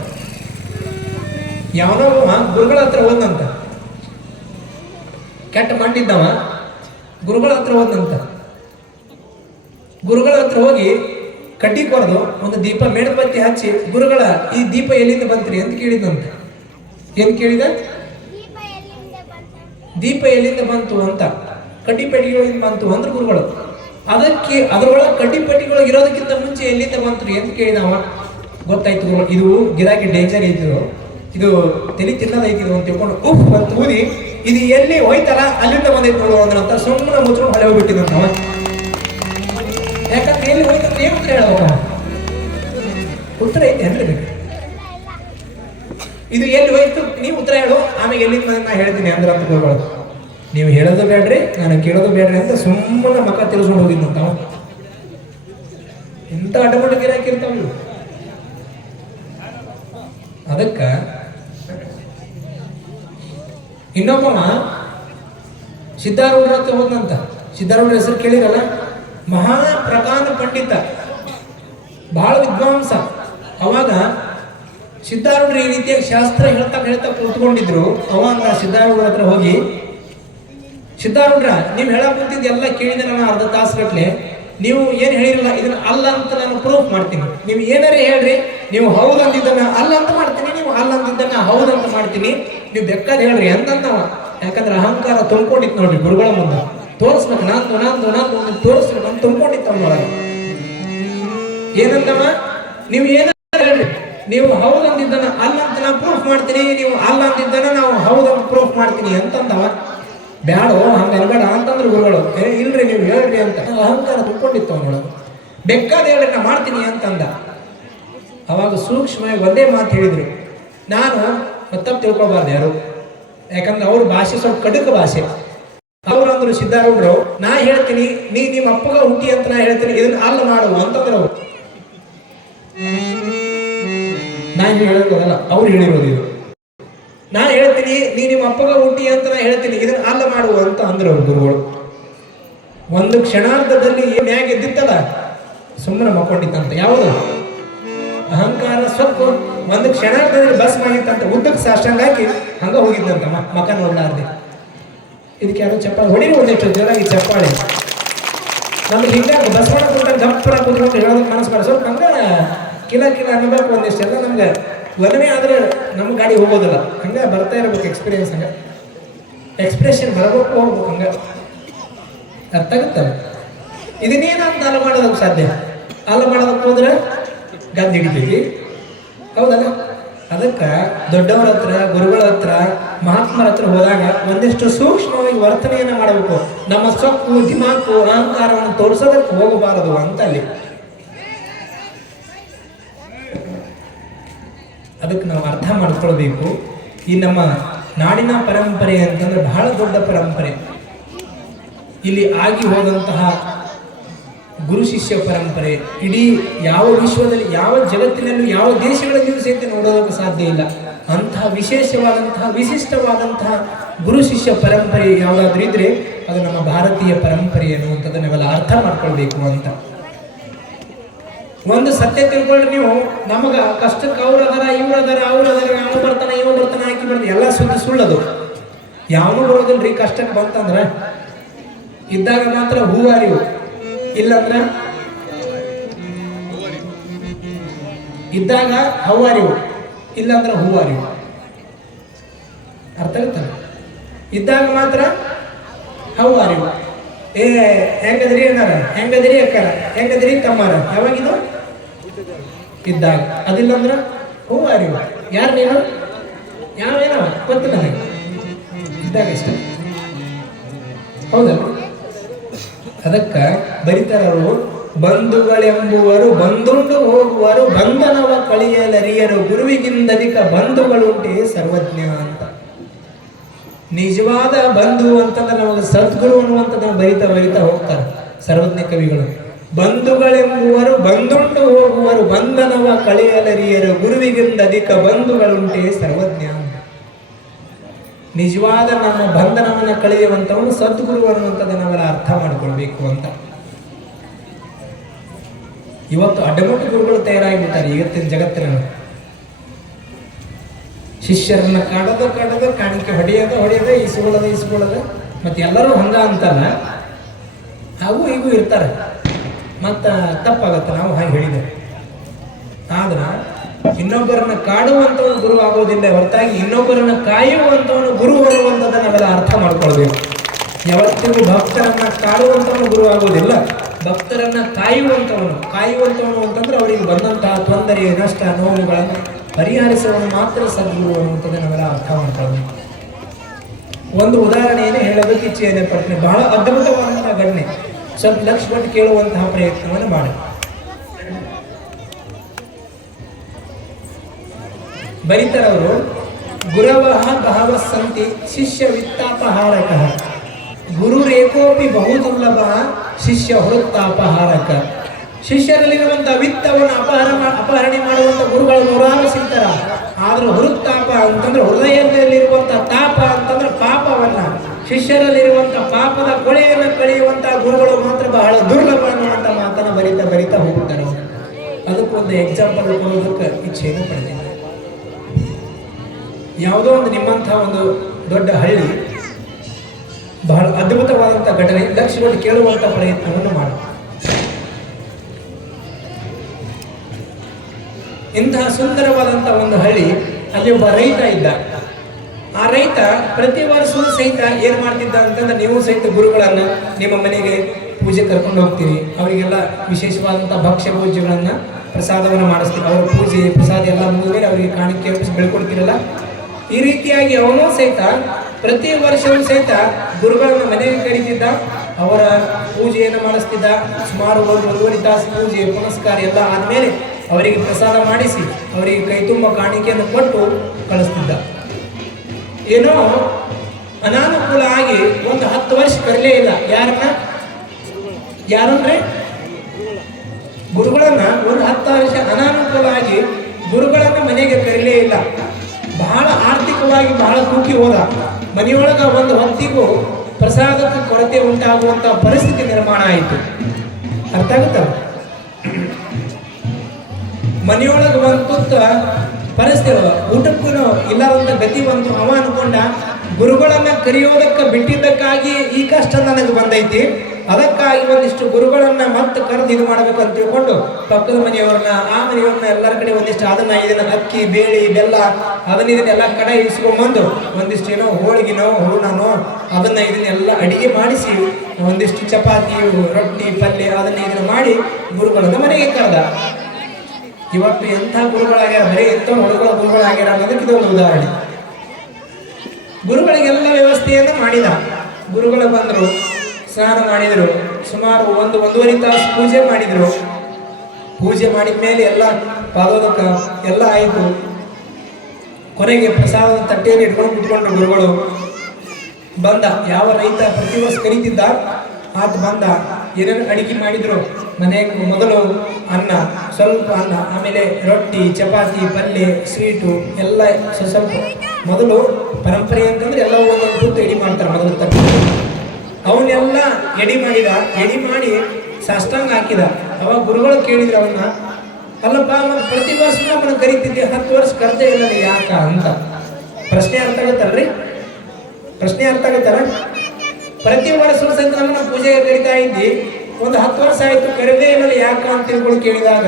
ಯಾವನೋ ಗುರುಗಳ ಹತ್ರ ಹೋದಂತ, ಕೆಟ್ಟ ಮಾಡಿದ್ದವ ಗುರುಗಳ ಹತ್ರ ಹೋದಂತ. ಗುರುಗಳ ಹತ್ರ ಹೋಗಿ ಕಡ್ಡಿ ಕೊರೆದು ಒಂದು ದೀಪ ಮೇಣದ ಬತ್ತಿ ಹಚ್ಚಿ, ಗುರುಗಳ ಈ ದೀಪ ಎಲ್ಲಿಂದ ಬಂತ್ರಿ ಅಂತ ಕೇಳಿದಂತ. ಏನ್ ಕೇಳಿದ? ದೀಪ ಎಲ್ಲಿಂದ ಬಂತು ಅಂತ. ಕಡ್ಡಿ ಪೆಟ್ಟಿಗೆಗಳಿಂದ ಬಂತು ಅಂದ್ರೆ ಗುರುಗಳು. ಅದಕ್ಕೆ ಅದರೊಳಗೆ ಕಡ್ಡಿ ಪೆಟ್ಟಿಗೆಗಳಿಗೆ ಇರೋದಕ್ಕಿಂತ ಮುಂಚೆ ಎಲ್ಲಿಂದ ಬಂತ್ರಿ ಅಂತ ಕೇಳಿದವ. ಗೊತ್ತಾಯ್ತು ಗುರುಗಳು, ಇದು ಗಿರಾಕಿ ಡೇಂಜರ್ ಐತಿದು, ಇದು ತಲೆ ತಿನ್ನೋದೈತಿದು ಅಂತ ತಿಳ್ಕೊಂಡು ಉಫ್ ಅಂತ ಊದಿ ಇದು ಎಲ್ಲಿ ಹೋಯ್ತಲ್ಲ ಅಲ್ಲಿಂದ ಬಂದೈತೆ ನೋಡು ಅಂದ್ರಂತ ಸುಮ್ಮನೆ ಮುಚ್ಕೊಂಡು ಹೊಳೆ ಹೋಗ್ಬಿಟ್ಟಿದಂತ ಅವ. ಯಾಕಂದ್ರೆ ಎಲ್ಲಿ ಹೋಯ್ತಂದ್ರೆ ಏನು ಉತ್ತರ ಹೇಳೋಣ? ಉತ್ತರ ಐತೆ ಅಂದ್ರೆ ಇದು ಎಲ್ಲಿ ಹೋಯ್ತು ನೀವು ಉತ್ತರ ಹೇಳು, ಆಮೇಲೆ ಎಲ್ಲಿಂದ ಬಂದ ನಾ ಹೇಳ್ತೀನಿ ಅಂದ್ರೆ ಅಂತ ಗುರುಗಳು. ನೀವು ಹೇಳೋದು ಬೇಡ್ರಿ, ನಾನು ಕೇಳೋದು ಬೇಡ್ರಿ ಅಂತ ಸುಮ್ಮನೆ ಮಕ್ಕ ತಿಳ್ಸ್ಕೊಂಡು ಹೋಗಿದ್ದಂತ ಅವ. ಇಂಥ ಅಡ್ಡಮಡ್ಡ ಗಿರಾಕಿರ್ತಾವ ಇವು. ಅದಕ್ಕ ಇನ್ನೊಬ್ಬ ಸಿದ್ಧಾರೂಢರ ಹತ್ರ ಹೋದಂತ. ಸಿದ್ಧಾರೂಢರ ಹೆಸರು ಕೇಳಿರಲ್ಲ, ಮಹಾಪ್ರಧಾನ ಪಂಡಿತ, ಬಹಳ ವಿದ್ವಾಂಸ. ಅವಾಗ ಸಿದ್ಧಾರೂಢರು ಈ ರೀತಿಯಾಗಿ ಶಾಸ್ತ್ರ ಹೇಳ್ತಾ ಕೂತ್ಕೊಂಡಿದ್ರು. ಅವಾಗ ಸಿದ್ಧಾರೂಢರ ಹತ್ರ ಹೋಗಿ, ಸಿದ್ಧಾರೂಢರ ನೀವು ಹೇಳಕ್ ಕುಂತಿದ್ದು ಎಲ್ಲ ಕೇಳಿದೆ ನಾನು ಅರ್ಧ ತಾಸುಗಟ್ಲೆ, ನೀವು ಏನು ಹೇಳಿರಲ್ಲ ಇದನ್ನ ಅಲ್ಲ ಅಂತ ನಾನು ಪ್ರೂಫ್ ಮಾಡ್ತೀನಿ. ನೀವು ಏನಾರೇ ಹೇಳ್ರಿ, ನೀವು ಹೌದು ಅಂದಿದ್ದನ್ನ ಅಲ್ಲ ಅಂತ ಮಾಡ್ತೀನಿ, ನೀವು ಅಲ್ಲ ಅಂದಿದ್ದನ್ನ ಹೌದು ಅಂತ ಮಾಡ್ತೀನಿ, ನೀವು ಬೇಕಾದ್ರೆ ಹೇಳ್ರಿ ಅಂತಂದವ. ಯಾಕಂದ್ರೆ ಅಹಂಕಾರ ತುಂಬ್ಕೊಂಡಿತ್ತು ನೋಡ್ರಿ ಗುರುಗಳ ಮುಂದೆ. ತೋರಿಸ್ಬೇಕು, ನಾನು ತೋರಿಸ್ಬೇಕು ಅಂತ ತುಂಬ್ಕೊಂಡಿತ್ತು ಅವನೊಳಗೆ. ಏನಂದವ, ನೀವು ಏನಾರ ಹೇಳ್ರಿ, ನೀವು ಹೌದು ಅಂದಿದ್ದನ್ನ ಅಲ್ಲ ಅಂತ ನಾನು ಪ್ರೂಫ್ ಮಾಡ್ತೀನಿ, ನೀವು ಅಲ್ಲ ಅಂದಿದ್ದನ್ನ ನಾವು ಹೌದು ಅಂತ ಪ್ರೂಫ್ ಮಾಡ್ತೀನಿ ಅಂತಂದವ. ಬ್ಯಾಡೋ ಹಂಗ ಅನ್ಬೇಡ ಅಂತಂದ್ರೆ ಗುರುಗಳು, ಇಲ್ರಿ ನೀವು ಹೇಳ್ರಿ ಅಂತ. ಅಹಂಕಾರ ತುಂಬಿಕೊಂಡಿತ್ತು ಅವನೊಳಗೆ. ಬೇಕಾದ ಹೇಳ್ರಿ ನಾ ಮಾಡ್ತೀನಿ ಅಂತಂದ. ಅವಾಗ ಸೂಕ್ಷ್ಮವಾಗಿ ಒಂದೇ ಮಾತು ಹೇಳಿದ್ರು, ನಾನು ತಪ್ಪು ತಿಳ್ಕೊಬಾರ್ದು ಯಾರು, ಯಾಕಂದ್ರೆ ಅವ್ರ ಭಾಷೆ ಸ್ವಲ್ಪ ಕಡುಕ ಭಾಷೆ. ಅವ್ರಂದ್ರು ಸಿದ್ಧಾರೂಢರು, ನಾ ಹೇಳ್ತೀನಿ ನೀ ನಿಮ್ಮ ಅಪ್ಪಗ ಹುಟ್ಟಿ ಅಂತ ನಾ ಹೇಳ್ತೀನಿ, ಇದನ್ನ ಅಲ್ಲ ಮಾಡುವ ಅಂತಂದ್ರೆ ಅವ್ರು. ನಾನು ಹೇಳೋದಲ್ಲ, ಅವ್ರು ಹೇಳಿರೋದು ಇದು. ನಾ ಹೇಳ್ತೀನಿ ನೀ ನಿಮ್ಮ ಅಪ್ಪಗ ಹುಟ್ಟಿ ಅಂತ ನಾ ಹೇಳ್ತೀನಿ, ಇದನ್ನ ಅಲ್ಲ ಮಾಡುವ ಅಂತ ಅಂದ್ರು ಅವ್ರು ಗುರುಗಳು. ಒಂದು ಕ್ಷಣಾರ್ಧದಲ್ಲಿ ಮ್ಯಾಗ ಎದ್ದಿತ್ತಲ್ಲ ಸುಮ್ಮನೆ ಮಕ್ಕೊಂಡಿತ್ತಂತ. ಯಾವುದು ಅಹಂಕಾರ ಸ್ವಲ್ಪ ಒಂದು ಕ್ಷಣಾರ್ಧದಲ್ಲಿ ಬಸ್ ಮಾಡಿತ್ತಂತ. ಉದ್ದಕ್ಕೆ ಸಾಷ್ಟಾಂಗ ಹಾಕಿ ಹಂಗ ಹೋಗಿದ್ದಂತ ಮಕ ನೋಡ್ಲಾರ್ದೆ. ಇದಕ್ಕೆ ಯಾರು ಚಪ್ಪಾಳೆ ಹೊಡಿರಿ, ಒಂದಿಷ್ಟು ಜೋರಾಗಿ ಚಪ್ಪಾಳೆ. ನಮ್ಗೆ ಹಿಂಗ ಬಸ್ ಮಾಡ್ಕೊಂಡ್ರೆ ಗಪ್ಪರ ಕುತ್ಕೊಂಡು ಹೇಳೋದಕ್ಕೆ ಮನಸ್ಸು ಮಾಡಿ ಸ್ವಲ್ಪ ಹಂಗ ಕಿಲ ಅನ್ನಬೇಕು. ಒಂದಿಷ್ಟೆಲ್ಲ ನಮ್ಗೆ ಒಲವೇ ಆದ್ರೆ ನಮ್ಮ ಗಾಡಿ ಹೋಗೋದಿಲ್ಲ. ಹಂಗ ಬರ್ತಾ ಇರ್ಬೇಕು ಎಕ್ಸ್ಪೀರಿಯನ್ಸ್, ಹಂಗ ಎಕ್ಸ್ಪ್ರೆಷನ್ ಬರಬೇಕು, ಹೋಗ್ಬೇಕು, ಹಂಗ ಅರ್ಥ ಆಗುತ್ತಲ್ಲ. ಇದನ್ನೇನಂತ ಅಲ್ಲ ಮಾಡೋದಕ್ಕೆ ಸಾಧ್ಯ? ಅಲ್ಲ ಮಾಡೋದಕ್ಕೆ ಹೋದ್ರೆ ಗದ್ದು ಹಿಡಿತೀವಿ, ಹೌದಲ್ಲ? ಅದಕ್ಕೆ ದೊಡ್ಡವರ ಹತ್ರ, ಗುರುಗಳ ಹತ್ರ, ಮಹಾತ್ಮರ ಹತ್ರ ಹೋದಾಗ ಒಂದಿಷ್ಟು ಸೂಕ್ಷ್ಮವಾಗಿ ವರ್ತನೆಯನ್ನು ಮಾಡಬೇಕು. ನಮ್ಮ ಸೊಕ್ಕು, ದಿಮಾಕು, ಅಹಂಕಾರವನ್ನು ತೋರಿಸೋದಕ್ಕೆ ಹೋಗಬಾರದು ಅಂತ ಅಲ್ಲಿ. ಅದಕ್ಕೆ ನಾವು ಅರ್ಥ ಮಾಡ್ಕೊಳ್ಬೇಕು. ಈ ನಮ್ಮ ನಾಡಿನ ಪರಂಪರೆ ಅಂತಂದ್ರೆ ಬಹಳ ದೊಡ್ಡ ಪರಂಪರೆ. ಇಲ್ಲಿ ಆಗಿ ಹೋದಂತಹ ಗುರು ಶಿಷ್ಯ ಪರಂಪರೆ ಇಡೀ ಯಾವ ವಿಶ್ವದಲ್ಲಿ, ಯಾವ ಜಗತ್ತಿನಲ್ಲೂ, ಯಾವ ದೇಶಗಳಲ್ಲಿಯೂ ಸಹಿತ ನೋಡೋದಕ್ಕೆ ಸಾಧ್ಯ ಇಲ್ಲ. ಅಂತಹ ವಿಶೇಷವಾದಂತಹ, ವಿಶಿಷ್ಟವಾದಂತಹ ಗುರು ಶಿಷ್ಯ ಪರಂಪರೆ ಯಾವುದಾದ್ರೂ ಇದ್ರೆ ಅದು ನಮ್ಮ ಭಾರತೀಯ ಪರಂಪರೆ ಅನ್ನುವಂಥದ್ದು ನಾವೆಲ್ಲ ಅರ್ಥ ಮಾಡ್ಕೊಳ್ಬೇಕು ಅಂತ. ಒಂದು ಸತ್ಯ ತಿಳ್ಕೊಂಡ್ರೆ ನೀವು, ನಮಗ ಕಷ್ಟಕ್ಕೆ ಅವ್ರು ಅದಾರ, ಇವ್ರು ಅದಾರ, ಅವ್ರು ಅದಾರ, ಅವನು ಬರ್ತಾನೆ, ಇವ್ ಬರ್ತಾನೆ, ಹಾಕಿ ಬರ್ತಾನೆ, ಎಲ್ಲ ಸುದ್ದಿ ಸುಳ್ಳದು. ಯಾವನು ಬರೋದಿಲ್ರಿ ಕಷ್ಟಕ್ಕೆ ಬಂತಂದ್ರೆ. ಇದ್ದಾಗ ಮಾತ್ರ ಹೂವಾರಿವು, ಇಲ್ಲಂದ್ರ ಇದ್ದಾಗ ಹೂವಾರಿವು, ಇಲ್ಲಂದ್ರ ಹೂವಾರಿವು. ಅರ್ಥ ಆಗುತ್ತಲ್ಲ? ಇದ್ದಾಗ ಮಾತ್ರ ಹೂವಾರಿವು, ಏ ಹೆಂಗದ್ರಿ ಅಣ್ಣಾರ, ಹೆಂಗದ್ರಿ ಅಕ್ಕಾರ, ಹೆಂಗದ್ರಿ ತಮ್ಮಾರ, ಯಾವಾಗಿದು ಇದ್ದಾಗ. ಅದಿಲ್ಲ ಅಂದ್ರ ಹೂ ಅರಿವು ಯಾರು ನೀನು ಯಾವೇನೋ ಗೊತ್ತು ನನಗೆ ಇದ್ದಾಗ ಇಷ್ಟ. ಹೌದಲ್ಲ? ಅದಕ್ಕ ಬರಿತಾರ ಅವರು, ಬಂಧುಗಳೆಂಬುವರು ಬಂದುಂಡು ಹೋಗುವರು, ಬಂಧನವ ಕಳಿಯಲರಿಯರು, ಗುರುವಿಗಿಂದಧಿಕ ಬಂಧುಗಳುಂಟೆ ಸರ್ವಜ್ಞ ಅಂತ. ನಿಜವಾದ ಬಂಧು ಅಂತಂದ್ರೆ ನಮಗೆ ಸದ್ಗುರು ಅನ್ನುವಂಥದ್ದನ್ನು ಬರಿತಾ ಹೋಗ್ತಾರೆ ಸರ್ವಜ್ಞ ಕವಿಗಳು. ಬಂಧುಗಳೆಂಬುವರು ಬಂದುಂಡು ಹೋಗುವರು, ಬಂಧನವ ಕಳೆಯಲರಿಯರು, ಗುರುವಿಗಿಂದಧಿಕ ಬಂಧುಗಳುಂಟೆ ಸರ್ವಜ್ಞ. ನಿಜವಾದ ನಮ್ಮ ಬಂಧನವನ್ನು ಕಳೆಯುವಂಥವನು ಸದ್ಗುರು ಅನ್ನುವಂಥದ್ದನ್ನು ನಾವೆಲ್ಲ ಅರ್ಥ ಮಾಡಿಕೊಳ್ಬೇಕು ಅಂತ. ಇವತ್ತು ಅಡ್ಡಮುಟ್ಟು ಗುರುಗಳು ತಯಾರಾಗಿಬಿಡ್ತಾರೆ ಇವತ್ತಿನ ಜಗತ್ತಿನಲ್ಲಿ. ಶಿಷ್ಯರನ್ನ ಕಡದ ಕಾಣಿಕೆ ಹೊಡೆಯೋದು ಇಸ್ಕೊಳ್ಳೋದು ಮತ್ತೆ ಎಲ್ಲರೂ ಹಂಗ ಅಂತಲ್ಲ, ಹಾಗೂ ಹೀಗೂ ಇರ್ತಾರೆ. ಮತ್ತ ತಪ್ಪಾಗತ್ತೆ ನಾವು ಹಾಗೆ ಹೇಳಿದೆ. ಆದ್ರ ಇನ್ನೊಬ್ಬರನ್ನ ಕಾಡುವಂಥವನು ಗುರು ಆಗೋದಿಲ್ಲ ಹೊರತಾಗಿ ಇನ್ನೊಬ್ಬರನ್ನ ಕಾಯುವಂಥವನು ಗುರು ಅನ್ನುವಂಥದ್ದನ್ನ ನಾವೆಲ್ಲ ಅರ್ಥ ಮಾಡ್ಕೊಳ್ಬೇಕು. ಯಾವತ್ತಿಗೂ ಭಕ್ತರನ್ನ ಕಾಡುವಂಥವನು ಗುರು ಆಗೋದಿಲ್ಲ, ಭಕ್ತರನ್ನ ಕಾಯುವಂಥವನು ಅಂತಂದ್ರೆ ಅವರಿಗೆ ಬಂದಂತಹ ತೊಂದರೆ, ನಷ್ಟ, ನೋವುಗಳನ್ನು ಪರಿಹರಿಸುವವನು ಮಾತ್ರ ಸದ್ಗುರು ಅನ್ನುವಂಥದ್ದನ್ನ ನಾವೆಲ್ಲ ಅರ್ಥ ಮಾಡ್ಕೊಳ್ಬೇಕು. ಒಂದು ಉದಾಹರಣೆಯನ್ನು ಹೇಳೋದಕ್ಕೆ ಇಚ್ಛೆಯನ್ನು ಪಡ್ತೀನಿ. ಬಹಳ ಅದ್ಭುತವಾದಂತಹ ಘಟನೆ, ಸ್ವಲ್ಪ ಲಕ್ಷ ಕೊಟ್ಟು ಕೇಳುವಂತಹ ಪ್ರಯತ್ನವನ್ನು ಮಾಡಿ. ಬರಿತಾರವರು, ಗುರವಃ ಬಹವ ಸಂತಿ ಶಿಷ್ಯ ವಿತ್ತಾಪಹಾರಕ, ಗುರುರೇಕೋಪಿ ಬಹುದುರ್ಲಭ ಶಿಷ್ಯ ಹೃತ್ತಾಪಹಾರಕ. ಶಿಷ್ಯರಲ್ಲಿರುವಂತಹ ವಿತ್ತವನ್ನು ಅಪಹರಣೆ ಮಾಡುವಂತ ಗುರುಗಳು ನೂರಾರು ಸಿಗ್ತಾರ. ಆದ್ರೂ ಹೃತ್ತಾಪ ಅಂತಂದ್ರೆ ಹೃದಯದಲ್ಲಿರುವಂತಹ ತಾಪ ಅಂತಂದ್ರೆ ಪಾಪವನ್ನ, ಶಿಷ್ಯರಲ್ಲಿರುವಂತ ಪಾಪದ ಕೊಳೆಯನ್ನು ಕಳೆಯುವಂತಹ ಗುರುಗಳು ಮಾತ್ರ ಬಹಳ ದುರ್ಲಭ ಅನ್ನುವಂತ ಮಾತನ್ನ ಬರಿತಾ ಹೋಗ್ತಾರೆ. ಅದಕ್ಕೊಂದು ಎಕ್ಸಾಂಪಲ್ ಕೊಡೋದಕ್ಕೆ ಇಚ್ಛೆಯನ್ನು ಪಡೆದಿದ್ದಾರೆ. ಯಾವುದೋ ಒಂದು ನಿಮ್ಮಂತಹ ಒಂದು ದೊಡ್ಡ ಹಳ್ಳಿ, ಬಹಳ ಅದ್ಭುತವಾದಂಥ ಘಟನೆ, ಲಕ್ಷಗಳು ಕೇಳುವಂತ ಪ್ರಯತ್ನವನ್ನು ಮಾಡಿ. ಇಂತಹ ಸುಂದರವಾದಂಥ ಒಂದು ಹಳ್ಳಿ, ಅಲ್ಲಿ ಒಬ್ಬ ರೈತ ಇದ್ದ. ಆ ರೈತ ಪ್ರತಿ ವರ್ಷವೂ ಸಹಿತ ಏನ್ ಮಾಡ್ತಿದ್ದ ಅಂತಂದ್ರೆ, ನೀವು ಸಹಿತ ಗುರುಗಳನ್ನ ನಿಮ್ಮ ಮನೆಗೆ ಪೂಜೆ ಕರ್ಕೊಂಡು ಹೋಗ್ತೀರಿ, ಅವರಿಗೆಲ್ಲ ವಿಶೇಷವಾದಂಥ ಭಕ್ಷ್ಯ ಪೂಜೆಗಳನ್ನ ಪ್ರಸಾದವನ್ನು ಮಾಡಿಸ್ತೀರಿ. ಅವರ ಪೂಜೆ ಪ್ರಸಾದ ಎಲ್ಲ ಮುಗಿದ ಮೇಲೆ ಅವರಿಗೆ ಕಾಣಿಕೆ ಬೆಳ್ಕೊಡ್ತೀರಲ್ಲ. ಈ ರೀತಿಯಾಗಿ ಅವನು ಸಹಿತ ಪ್ರತಿ ವರ್ಷವೂ ಸಹಿತ ಗುರುಗಳನ್ನ ಮನೆಗೆ ಕರೀತಿದ್ದ, ಅವರ ಪೂಜೆಯನ್ನು ಮಾಡಿಸ್ತಿದ್ದ. ಸುಮಾರು 1.5 ತಾಸು ಪೂಜೆ ಪುನಸ್ಕಾರ ಎಲ್ಲ ಆದ್ಮೇಲೆ ಅವರಿಗೆ ಪ್ರಸಾದ ಮಾಡಿಸಿ ಅವರಿಗೆ ಕೈ ತುಂಬ ಕಾಣಿಕೆಯನ್ನು ಕೊಟ್ಟು ಕಳಿಸ್ತಿದ್ದ. ಏನೋ ಅನಾನುಕೂಲ ಆಗಿ ಒಂದು 10 ವರ್ಷ ಕರಲೇ ಇಲ್ಲ. ಯಾರಂದ್ರೆ ಗುರುಗಳನ್ನ ಒಂದು 10 ವರ್ಷ ಅನಾನುಕೂಲ ಆಗಿ ಗುರುಗಳನ್ನ ಮನೆಗೆ ಕರೀಲೇ ಇಲ್ಲ. ಬಹಳ ಆರ್ಥಿಕವಾಗಿ ಬಹಳ ತೂಕಿ ಹೋದ. ಮನೆಯೊಳಗ ಒಂದು ಹೊತ್ತಿಗೂ ಪ್ರಸಾದಕ್ಕೆ ಕೊರತೆ ಉಂಟಾಗುವಂತ ಪರಿಸ್ಥಿತಿ ನಿರ್ಮಾಣ ಆಯಿತು. ಅರ್ಥ ಆಗುತ್ತಲ್ಲ? ಮನೆಯೊಳಗೆ ಒಂದು ತುತ್ತ ಪರಿಸ್ಥಿತಿ, ಊಟಕ್ಕೂ ಇಲ್ಲದಂತ ಗತಿ ಒಂದು ಅವ ಅನ್ಕೊಂಡ, ಗುರುಗಳನ್ನ ಕರೆಯೋದಕ್ಕೆ ಬಿಟ್ಟಿದ್ದಕ್ಕಾಗಿ ಈ ಕಷ್ಟ ನನಗೆ ಬಂದೈತಿ, ಅದಕ್ಕಾಗಿ ಒಂದಿಷ್ಟು ಗುರುಗಳನ್ನ ಮತ್ತೆ ಕರೆದು ಇದು ಮಾಡ್ಬೇಕು ಅಂತ ತಿಳ್ಕೊಂಡು ಪಕ್ಕದ ಮನೆಯವ್ರನ್ನ, ಆ ಮನೆಯವ್ರನ್ನ ಎಲ್ಲರ ಕಡೆ ಒಂದಿಷ್ಟು ಅದನ್ನ ಇದನ್ನ ಅಕ್ಕಿ ಬೇಳೆ ಬೆಲ್ಲ ಇದನ್ನೆಲ್ಲ ಕಡೆ ಇಸ್ಕೊಂಡ್ಬಂದು ಒಂದಿಷ್ಟು ಏನೋ ಹೋಳಿಗೆನೋ ಹೂರ್ಣನೋ ಇದನ್ನೆಲ್ಲ ಅಡಿಗೆ ಮಾಡಿಸಿ ಒಂದಿಷ್ಟು ಚಪಾತಿ ರೊಟ್ಟಿ ಪಲ್ಯ ಇದನ್ನ ಮಾಡಿ ಗುರುಗಳನ್ನ ಮನೆಗೆ ಕರೆದ. ಇವತ್ತು ಎಂಥ ಗುರುಗಳಾಗ್ಯಾರ, ಬರೀ ಎಂಥ ಗುರುಗಳಾಗ್ಯಾರ ಅನ್ನೋದಕ್ಕೆ ಇದೊಂದು ಉದಾಹರಣೆ. ಗುರುಗಳಿಗೆಲ್ಲ ವ್ಯವಸ್ಥೆಯನ್ನು ಮಾಡಿದ. ಗುರುಗಳು ಬಂದರು, ಸ್ನಾನ ಮಾಡಿದರು, ಸುಮಾರು 1.5 ತಾಸು ಪೂಜೆ ಮಾಡಿದರು. ಪೂಜೆ ಮಾಡಿದ ಮೇಲೆ ಎಲ್ಲ ಪಾದೋದಕ ಎಲ್ಲ ಆಯಿತು. ಕೊನೆಗೆ ಪ್ರಸಾದದ ತಟ್ಟೆಯಲ್ಲಿ ಇಟ್ಕೊಂಡು ಕುತ್ಕೊಂಡ್ರು ಗುರುಗಳು. ಬಂದ ಯಾವ ರೈತ ಪ್ರತಿ ವರ್ಷ ಕರೀತಿದ್ದ ಆತ ಬಂದ. ಏನೇನು ಅಡಿಗೆ ಮಾಡಿದ್ರು ಮನೆಗೆ, ಮೊದಲು ಅನ್ನ, ಸ್ವಲ್ಪ ಅನ್ನ, ಆಮೇಲೆ ರೊಟ್ಟಿ ಚಪಾತಿ ಪಲ್ಯ ಸ್ವೀಟು ಎಲ್ಲ ಸ್ವಲ್ಪ. ಮೊದಲು ಪರಂಪರೆ ಅಂತಂದ್ರೆ ಎಲ್ಲ ಒಂದೊಂದು ತುತ್ತು ಎಡಿ ಮಾಡ್ತಾರೆ ಮೊದಲು ತಟ್ಟೆ. ಅವನ್ನೆಲ್ಲ ಎಡಿ ಮಾಡಿ ಸಾಷ್ಟಾಂಗ ಹಾಕಿದ. ಅವಾಗ ಗುರುಗಳು ಕೇಳಿದ್ರು ಅವನ್ನ, ಅಲ್ಲಪ್ಪ ಮತ್ತೆ ಪ್ರತಿ ವರ್ಷ ಅವನ್ನ ಕರಿತಿದ್ದೆ, 10 ವರ್ಷ ಕರೆದೇ ಇಲ್ಲ ಯಾಕ ಅಂತ. ಪ್ರಶ್ನೆ ಅರ್ಥ ಆಗತ್ತಲ್ರಿ? ಪ್ರಶ್ನೆ ಅರ್ಥ ಆಗತ್ತಲ್ಲ? ಪ್ರತಿ ವರ್ಷ ಸಹಿತ ನಮ್ಮನ್ನ ಪೂಜೆಗೆ ಕರಿತಾ ಇದ್ದಿ, ಒಂದು 10 ವರ್ಷ ಆಯ್ತು ಕರೆದೇ ಇಲ್ಲ ಯಾಕ ಅಂತ ತಿಳ್ಕೊಂಡು ಕೇಳಿದಾಗ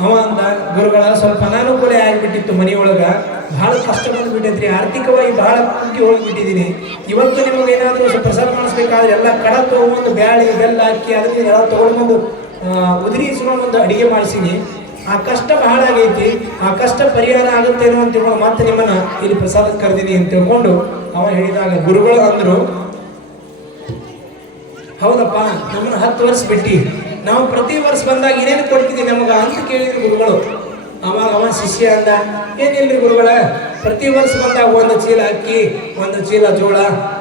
ಅವ ಅಂದ, ಗುರುಗಳ ಸ್ವಲ್ಪ ಅನಾನುಕೂಲ ಆಗಿಬಿಟ್ಟಿತ್ತು ಮನೆಯೊಳಗ, ಬಹಳ ಕಷ್ಟ ಬಂದ್ಬಿಟ್ಟೈತ್ರಿ, ಆರ್ಥಿಕವಾಗಿ ಬಹಳ ಕುಗ್ಗಿ ಹೋಗ್ಬಿಟ್ಟಿದ್ದೀನಿ. ಇವತ್ತು ನಿಮಗೆ ಏನಾದರೂ ಸ್ವಲ್ಪ ಪ್ರಸಾದ ಮಾಡಿಸ್ಬೇಕಾದ್ರೆ ಎಲ್ಲ ಕಡ ತೊಗೊಂಡು ಬ್ಯಾಳಿ ಬೆಲ್ಲ ಹಾಕಿ ಅದನ್ನ ಎಲ್ಲ ತೊಗೊಂಡ್ಬಂದು ಉದುರಿಸ್ಕೊಂಡು ಒಂದು ಅಡಿಗೆ ಮಾಡಿಸೀನಿ. ಆ ಕಷ್ಟ ಬಹಳ ಆಗೈತಿ, ಆ ಕಷ್ಟ ಪರಿಹಾರ ಆಗುತ್ತೇನೋ ಅಂತ ತಿಳ್ಕೊಂಡು ಮತ್ತೆ ನಿಮ್ಮನ್ನ ಇಲ್ಲಿ ಪ್ರಸಾದಕ್ಕೆ ಕರೆದಿನಿ ಅಂತ ತಿಳ್ಕೊಂಡು ಅವ ಹೇಳಿದಾಗ ಗುರುಗಳು ಅಂದ್ರು, ಹೌದಪ್ಪ, ನಮ್ಮನ್ನ 10 ವರ್ಷ ಬಿಟ್ಟು ನಾವು ಪ್ರತಿ ವರ್ಷ ಬಂದಾಗ ಏನೇನು ಕೊಡ್ತಿದ್ದೀವಿ ನಮಗ ಅಂತ ಕೇಳಿದ್ರು ಗುರುಗಳು. ಅವಾಗ ಅವ ಶಿಷ್ಯ ಅಂದ, ಏನಿಲ್ರಿ ಗುರುಗಳ, ಪ್ರತಿ ವರ್ಷ ಬಂದಾಗ 1 ಚೀಲ ಅಕ್ಕಿ, 1 ಚೀಲ ಜೋಳ,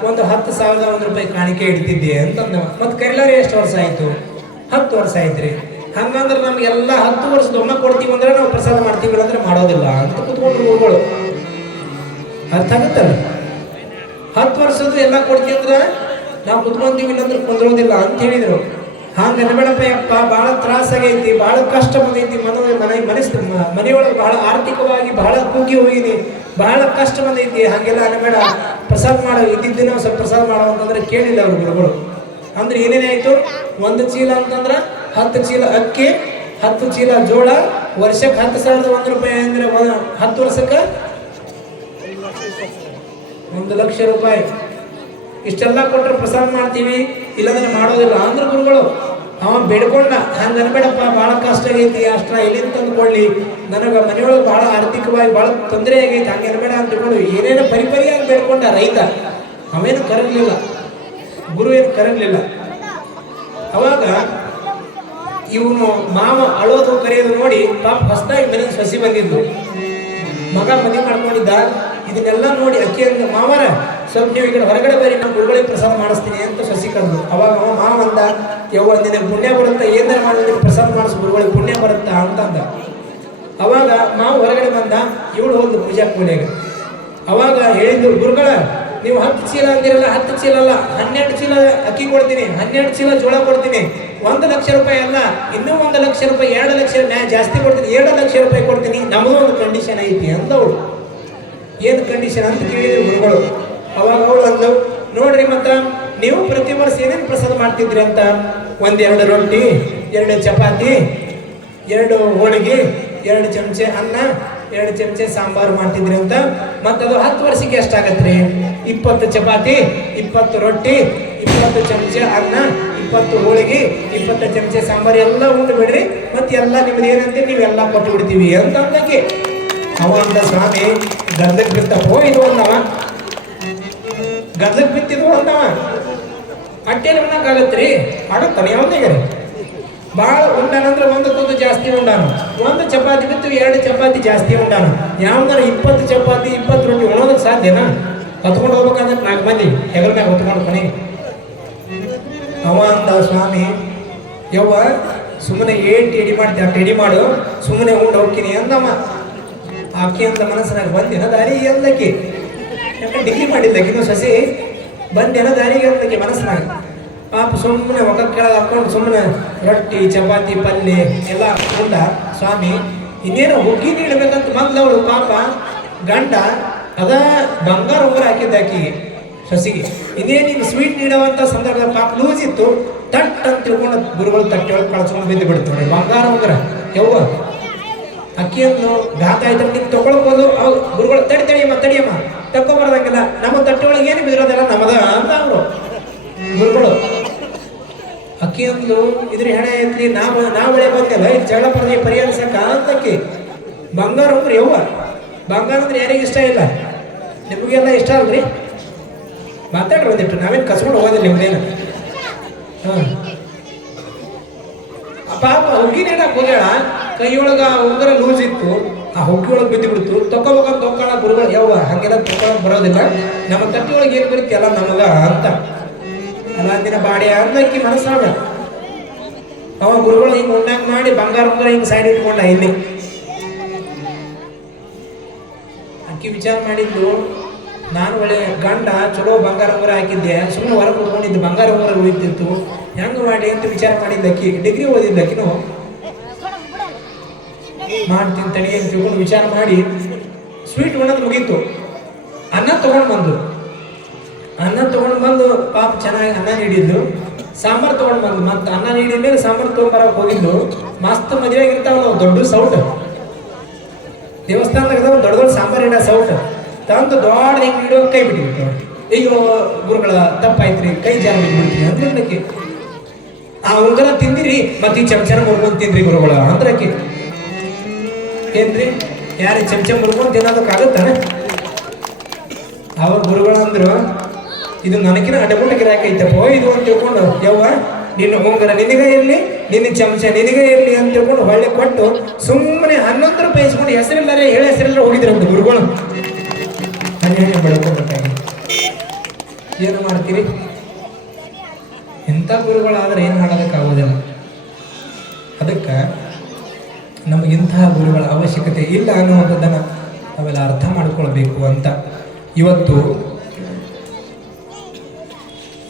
ಒಂದು 10,001 ರೂಪಾಯಿ ಕಾಣಿಕೆ ಇಡ್ತಿದ್ದೆ ಅಂತಂದವ. ಮತ್ತೆ ಕರಿಲಾರಿ ಎಷ್ಟು ವರ್ಷ ಆಯ್ತು? 10 ವರ್ಷ ಆಯ್ತ್ರಿ. ಹಂಗಂದ್ರೆ ನಮ್ಗೆಲ್ಲ 10 ವರ್ಷದ ಒಮ್ಮೆ ಕೊಡ್ತೀವಿ ಅಂದ್ರೆ ನಾವು ಪ್ರಸಾದ ಮಾಡ್ತೀವಿ ಅಂದ್ರೆ ಮಾಡೋದಿಲ್ಲ ಅಂತ ಕುತ್ಕೊಂಡು ಗುರುಗಳು. ಅರ್ಥ ಆಗುತ್ತಲ್ಲ? 10 ವರ್ಷದ್ದು ಎಲ್ಲ ಕೊಡ್ತೀವಿ ಅಂದ್ರೆ ನಾವು ಕುತ್ಕೊಂತೀವಿ ಇಲ್ಲಂದ್ರೆ ಕುಂದ್ರೋದಿಲ್ಲ ಅಂತ ಹೇಳಿದ್ರು. ಹಂಗ ನಬೇಡಪ್ಪ ಯಪ್ಪ, ಬಹಳ ತ್ರಾಸಾಗೈತಿ, ಬಹಳ ಕಷ್ಟ ಬಂದೈತಿ, ಮನೆಯೊಳಗೆ ಬಹಳ ಆರ್ಥಿಕವಾಗಿ ಬಹಳ ಕುಗ್ಗಿ ಹೋಗಿನಿ, ಬಹಳ ಕಷ್ಟ ಬಂದೈತಿ, ಹಾಗೆಲ್ಲ ಅನ್ಬೇಡ, ಪ್ರಸಾದ ಮಾಡೋ ಇದ್ದಿದ್ದಿನ ಸ್ವಲ್ಪ ಪ್ರಸಾದ ಮಾಡೋ ಅಂತಂದ್ರೆ ಕೇಳಿಲ್ಲ ಅವ್ರು ಗುರುಗಳು. ಅಂದ್ರೆ ಏನೇನಾಯ್ತು? 1 ಚೀಲ ಅಂತಂದ್ರೆ 10 ಚೀಲ ಅಕ್ಕಿ, 10 ಚೀಲ ಜೋಳ, ವರ್ಷಕ್ಕೆ 10,001 ರೂಪಾಯಿ ಅಂದ್ರೆ 10 ವರ್ಷಕ್ಕೆ 1 ಲಕ್ಷ ರೂಪಾಯಿ. ಇಷ್ಟೆಲ್ಲ ಕೊಟ್ಟರೆ ಪ್ರಸಾದ ಮಾಡ್ತೀವಿ, ಇಲ್ಲಂದ್ರೆ ಮಾಡೋದಿಲ್ಲ ಅಂದ್ರೆ ಗುರುಗಳು. ಅವ ಬೇಡ್ಕೊಂಡ, ಹಂಗೆ ಅನ್ಬೇಡಪ್ಪ, ಭಾಳ ಕಷ್ಟ ಆಗೈತಿ, ಅಷ್ಟ ಎಲ್ಲಿಂದ ತಂದು ಕೊಡ್ಲಿ, ನನಗೆ ಮನೆಯೊಳಗೆ ಭಾಳ ಆರ್ಥಿಕವಾಗಿ ಭಾಳ ತೊಂದರೆ ಆಗೈತಿ, ಹಂಗೆ ಅನ್ಬೇಡ ಅಂತ ತಿಳ್ಕೊಂಡು ಏನೇನು ಪರಿಪರಿಯಾಗಿ ಬೇಡ್ಕೊಂಡ ರೈತ. ಅವೇನು ಕರಗಲಿಲ್ಲ, ಗುರು ಏನು ಕರಗಲಿಲ್ಲ. ಅವಾಗ ಇವನು ಮಾವ ಅಳೋದು ಕರೆಯೋದು ನೋಡಿ ಪಾಪ ಹೊಸದಾಗಿ ಮನೆಗೆ ಸಸಿ ಬಂದಿದ್ದು, ಮಗ ಮದುವೆ ಮಾಡ್ಕೊಂಡಿದ್ದ. ಇದನ್ನೆಲ್ಲ ನೋಡಿ ಅಕ್ಕಿ ಅಂದ, ಮಾವರ ಸ್ವಲ್ಪ ನೀವು ಈ ಕಡೆ ಹೊರಗಡೆ ಬರೀ ನಾನು ಗುರುಗಳಿಗೆ ಪ್ರಸಾದ ಮಾಡಿಸ್ತೀನಿ ಅಂತ ಸಸಿ ಕರೆದು. ಅವಾಗ ಅವ ಮಾವ ಅಂದ, ಯವ್ವ ನಿನಗೆ ಪುಣ್ಯ ಬರುತ್ತಾ, ಏನಾರ ಮಾಡಿ ಪ್ರಸಾದ ಮಾಡಿಸ್, ಗುರುಗಳಿಗೆ ಪುಣ್ಯ ಬರುತ್ತಾ ಅಂತಂದ. ಅವಾಗ ಮಾವ ಹೊರಗಡೆ ಬಂದ, ಇವಳು ಹೋದ್ಲು ಪೂಜಾ ಕೂಲಿಯಾಗ. ಅವಾಗ ಹೇಳಿದ್ದು, ಗುರುಗಳ ನೀವು 10 ಚೀಲ ಅಂದಿರಲ್ಲ, 10 ಚೀಲ ಅಲ್ಲ, 12 ಚೀಲ ಅಕ್ಕಿ ಕೊಡ್ತೀನಿ, 12 ಚೀಲ ಜೋಳ ಕೊಡ್ತೀನಿ, 1 ಲಕ್ಷ ರೂಪಾಯಿ ಅಲ್ಲ, ಇನ್ನೂ 1 ಲಕ್ಷ ರೂಪಾಯಿ, 2 ಲಕ್ಷ ಜಾಸ್ತಿ ಕೊಡ್ತೀನಿ, 2 ಲಕ್ಷ ರೂಪಾಯಿ ಕೊಡ್ತೀನಿ, ನಮ್ಮದು ಒಂದು ಕಂಡೀಷನ್ ಐತಿ ಅಂದವಳು. ಏನು ಕಂಡೀಷನ್ ಅಂತ ಕೇಳಿದ್ರು ಗುರುಗಳು. ಅವಾಗ ಅವಳು ಅಂದವು, ನೋಡ್ರಿ ಮತ್ತ ನೀವು ಪ್ರತಿ ವರ್ಷ ಏನೇನು ಪ್ರಸಾದ ಮಾಡ್ತಿದ್ರಿ ಅಂತ, 1-2 ರೊಟ್ಟಿ, 2 ಚಪಾತಿ, 2 ಹೋಳಿಗೆ, 2 ಚಮಚೆ ಅನ್ನ, 2 ಚಮಚೆ ಸಾಂಬಾರು ಮಾಡ್ತಿದ್ರಿ ಅಂತ. ಮತ್ತದು 10 ವರ್ಷಕ್ಕೆ ಎಷ್ಟಾಗತ್ರಿ? 20 ಚಪಾತಿ, 20 ರೊಟ್ಟಿ, 20 ಚಮಚೆ ಅನ್ನ, 20 ಹೋಳಿಗೆ, 20 ಚಮಚೆ ಸಾಂಬಾರು ಎಲ್ಲ ಉಂಟು ಬಿಡ್ರಿ, ಮತ್ತೆ ಎಲ್ಲ ನಿಮ್ದು ಏನಂತೀರಿ ನೀವೆಲ್ಲ ಕೊಟ್ಟು ಬಿಡ್ತೀವಿ ಅಂತ ಅಂದಕ್ಕೆ. ಅವ ಅಂದ, ಸ್ವಾಮಿ ಗದ್ದಕ್ಕೆ ಬಿತ್ತಪ್ಪೋ ಇದು ಅಂದವ, ಗದ್ದಕ್ಕೆ ಬಿತ್ತಿದ್ವು ಅಂದವ. ಅಟ್ಟೆ ನಮ್ಮನಾಗತ್ರಿ? ಆಗತ್ತಾನೆ ಯಾವ್ದಾಗ್ರಿ? ಭಾಳ ಉಂಡಾನಂದ್ರೆ 1 ತುತ್ತು ಜಾಸ್ತಿ ಉಂಡಾನು, 1 ಚಪಾತಿ ಬಿತ್ತು 2 ಚಪಾತಿ ಜಾಸ್ತಿ ಉಂಡಾನು. ಯಾವ್ದಾರ 20 ಚಪಾತಿ 20 ರೊಟ್ಟಿ ಉಣೋದಕ್ಕೆ ಸಾಧ್ಯನಾ? ಹೊತ್ಕೊಂಡು ಹೋಗ್ಬೇಕಂದ್ರೆ 4 ಮಂದಿ ಹೆಗಲ ಮ್ಯಾಗ ಹೊತ್ಕೊಂಡು ಕೊನೆ. ಅವ ಅಂದ, ಸ್ವಾಮಿ ಯವ್ವ ಸುಮ್ಮನೆ ಏಟ್ ಎಡಿ ಮಾಡ್ತೀವಿ ಅಷ್ಟು ಎಡಿ ಮಾಡು, ಸುಮ್ಮನೆ ಉಂಡು ಹೋಗ್ತೀನಿ ಅಂದಮ್ಮ. ಆಕೆ ಅಂತ ಮನಸ್ಸಿನಾಗ ಬಂದೇನ ದಾರಿ ಅಂದಕ್ಕೆ, ಯಾಕಂದ್ರೆ ಡಿಗ್ರಿ ಮಾಡಿದ್ದಕ್ಕಿನ್ನು ಸಸಿ ಬಂದೇನ ದಾರಿಗೆ ಅಂದಕ್ಕೆ ಮನಸ್ಸಿನಾಗ. ಪಾಪ ಸುಮ್ಮನೆ ಒಕ್ಕ ಕೆಳಗೆ ಹಾಕೊಂಡು ಸುಮ್ಮನೆ ರೊಟ್ಟಿ ಚಪಾತಿ ಪಲ್ಯ ಎಲ್ಲ ಉಂಡ. ಸ್ವಾಮಿ ಇನ್ನೇನು ಹುಗ್ಗಿ ನೀಡಬೇಕಂತ ಮೊದಲವಳು ಪಾಪ ಗಂಡ ಅದ ಬಂಗಾರ ಉಂಗುರ ಹಾಕಿದ್ದ ಆಕಿಗೆ ಸಸಿಗೆ. ಇನ್ನೇನು ಈಗ ಸ್ವೀಟ್ ನೀಡುವಂಥ ಸಂದರ್ಭದ ಪಾಪ ಲೂಸ್ ಇತ್ತು, ತಟ್ ಅಂತ ತಿಳ್ಕೊಂಡು ಗುರುಗಳು ತಟ್ಟೆ ಒಳಗೆ ಕಳ್ಸ್ಕೊಂಡು ಬಿದ್ದು ಬಿಡ್ತು ನೋಡಿ ಬಂಗಾರ ಉಂಗುರ. ಯವ್ವ ಅಕ್ಕಿಯನ್ನು ಘಾತ ಆಯ್ತು ನೀವು ತಗೊಳ್ಬೋದು. ಅವ್ರು ಗುರುಗಳು ತಡಿಯಮ್ಮ ತಕ್ಕೊಬಾರ್ದಂಗಿಲ್ಲ, ನಮ್ಮ ತಟ್ಟೆ ಒಳಗೆ ಏನು ಬಿದಿರೋದಲ್ಲ ನಮ್ಮದ ಅಂತ ಅವರು ಗುರುಗಳು. ಅಕ್ಕಿಯೊಂದು ಇದ್ರ ಹೆಣೆ ಐತ್ರಿ, ನಾವು ಒಳ್ಳೆ ಬಂದೆಲ್ಲ ಇದು ಜಗಳ ಪರಿಹರಿಸಕ್ಕ ಅಂತಕ್ಕಿ ಬಂಗಾರ ಉಂಗ್ರಿ. ಯವ್ವ ಬಂಗಾರ ಅಂದ್ರೆ ಯಾರಿಗೆ ಇಷ್ಟ ಇಲ್ಲ? ನಿಮಗೆಲ್ಲ ಇಷ್ಟ ಅಲ್ರಿ? ಮಾತಾಡ್ರಿ ಒಂದಿಟ್ಟು, ನಾವೇನು ಕಸ್ಕೊಂಡು ಹೋಗೋದಿಲ್ಲ ನಿಮ್ದೇನು. ಹಾಂ ಪಾಪ ಹುಗ್ಗಿ ನೀಡಕ್ಕೆ ಹೋಗ್ಯಾಳ, ಕೈಯೊಳಗ ಉಂಗುರ ಲೂಸ್ ಇತ್ತು, ಆ ಹುಗ್ಗಿ ಒಳಗೆ ಬಿದ್ದು ಬಿಡ್ತು. ತಕ್ಕೋಬೇಕಂತ ತಕ್ಕೊಳ್ಳ ಗುರುಗಳು. ಯವ್ವ ಹಂಗೆಲ್ಲ ತಕ್ಕೊಳಕ್ ಬರೋದಿಲ್ಲ, ನಮ್ಮ ತಟ್ಟಿ ಒಳಗೆ ಏನು ಬರುತ್ತೆ ಎಲ್ಲ ನಮಗ ಅಂತ ಅಲ್ಲ ದಿನ ಬಾಡಿ ಅಂದಕ್ಕಿ ಮನಸ್ಸಾಗ. ಅವ ಗುರುಗಳು ಹಿಂಗೆ ಉಂಡಂಗೆ ಮಾಡಿ ಬಂಗಾರ ಉಂಗುರ ಹಿಂಗೆ ಸೈಡ್ ಇಟ್ಕೊಂಡ ಇಲ್ಲಿ. ಅಕ್ಕಿ ವಿಚಾರ ಮಾಡಿದ್ದು, ನಾನು ಒಳ್ಳೆ ಗಂಡ ಚಲೋ ಬಂಗಾರ ಉಂಗುರ ಹಾಕಿದ್ದೆ, ಸುಮ್ಮನೆ ಹೊರಗೆ ಕುತ್ಕೊಂಡಿದ್ದು ಬಂಗಾರ ಉಂಗುರ ಉಳಿತಿತ್ತು, ಹೆಂಗೆ ಮಾಡಿ ಅಂತ ವಿಚಾರ ಮಾಡಿದ್ದಕ್ಕಿ. ಡಿಗ್ರಿ ಓದಿದ್ದಕ್ಕಿನು ಮಾಡ್ತೀನಿ ತಡಿ ಅಂತ ತಿಳ್ಕೊಂಡು ವಿಚಾರ ಮಾಡಿ ಸ್ವೀಟ್ ಉಣ್ಣೋದು ಮುಗೀತು. ಅನ್ನ ತೊಗೊಂಡು ಬಂದು ಪಾಪ ಚೆನ್ನಾಗಿ ಅನ್ನ ನೀಡಿದ್ದು. ಸಾಂಬಾರ್ ತಗೊಂಡ್ ಬಂದು ಮತ್ತೆ ಅನ್ನ ನೀಡಿದ ಮೇಲೆ ಸಾಂಬಾರ್ ತಗೊಂಬರಕ್ ಹೋಗಿದ್ದು ಮಸ್ತ್ ಮದುವೆ ಆಗಿರ್ತಾವಲ್ಲ ದೊಡ್ಡ ಸೌಟ್ ದೇವಸ್ಥಾನದಾಗ ದೊಡ್ಡ ದೊಡ್ಡ ಸಾಂಬಾರ್ ಇಡ ಸೌಟ್ ತಂದು ದೊಡ್ಡ ಹಿಂಗೆ ಇಡೋ ಕೈ ಬಿಟ್ಟಿರ್ತಾವ. ಈಗ ಗುರುಗಳ ತಪ್ಪಾಯ್ತ್ರಿ ಕೈ ಜಾರಿ ಬಿಡ್ತೀನಿ ಅಂದ್ರೆ ಆ ಉಂಗರ ತಿಂದಿರಿ ಮತ್ತೆ ಈ ಚಮಚನ ಮುರ್ಕೊಂಡ್ ತಿಂದ್ರಿ ಗುರುಗಳ ಅಂದ್ರಕ್ಕೆ ಏನ್ರಿ ಯಾರ ಚಮಚ ಮುರ್ಕೊಂಡ್ ತಿನ್ನೋದಕ್ಕಾಗತ್ತಾನೆ? ಅವ್ರ ಗುರುಗಳು ಅಂದ್ರು ಇದು ನನಗಿನ ಅಡಗುಟ ಗಿರಾಕಿ ಐತಪ್ಪ ಇದು ಅಂತ ತಿಳ್ಕೊಂಡು ಯವ್ವ ನಿನ್ನ ಉಂಗರ ನಿನಗ ಇರ್ಲಿ ನಿನ್ನ ಚಮಚ ನಿನಗ ಇರ್ಲಿ ಅಂತ ತಿಳ್ಕೊಂಡು ಹೊಳ್ಳೆ ಕೊಟ್ಟು ಸುಮ್ಮನೆ 11 ರೂಪಾಯಿ ಇಸ್ಕೊಂಡು ಹೆಸರಿಲ್ಲಾರೆ ಹೇಳಿ ಹೆಸರೆಲ್ಲ ಹೋಗಿದ್ರಂತ ಗುರುಗಳು. ಹನ್ನೆರಡು ಬೆಳ್ಕೊಬೇಕಾಗಿ ಏನು ಮಾಡ್ತೀರಿ? ಇಂಥ ಗುರುಗಳಾದ್ರೆ ಏನು ಮಾಡೋದಕ್ಕಾಗೋದಿಲ್ಲ. ಅದಕ್ಕೆ ನಮಗಿಂತಹ ಗುರುಗಳ ಅವಶ್ಯಕತೆ ಇಲ್ಲ ಅನ್ನುವಂಥದ್ದನ್ನು ನಾವೆಲ್ಲ ಅರ್ಥ ಮಾಡ್ಕೊಳ್ಬೇಕು ಅಂತ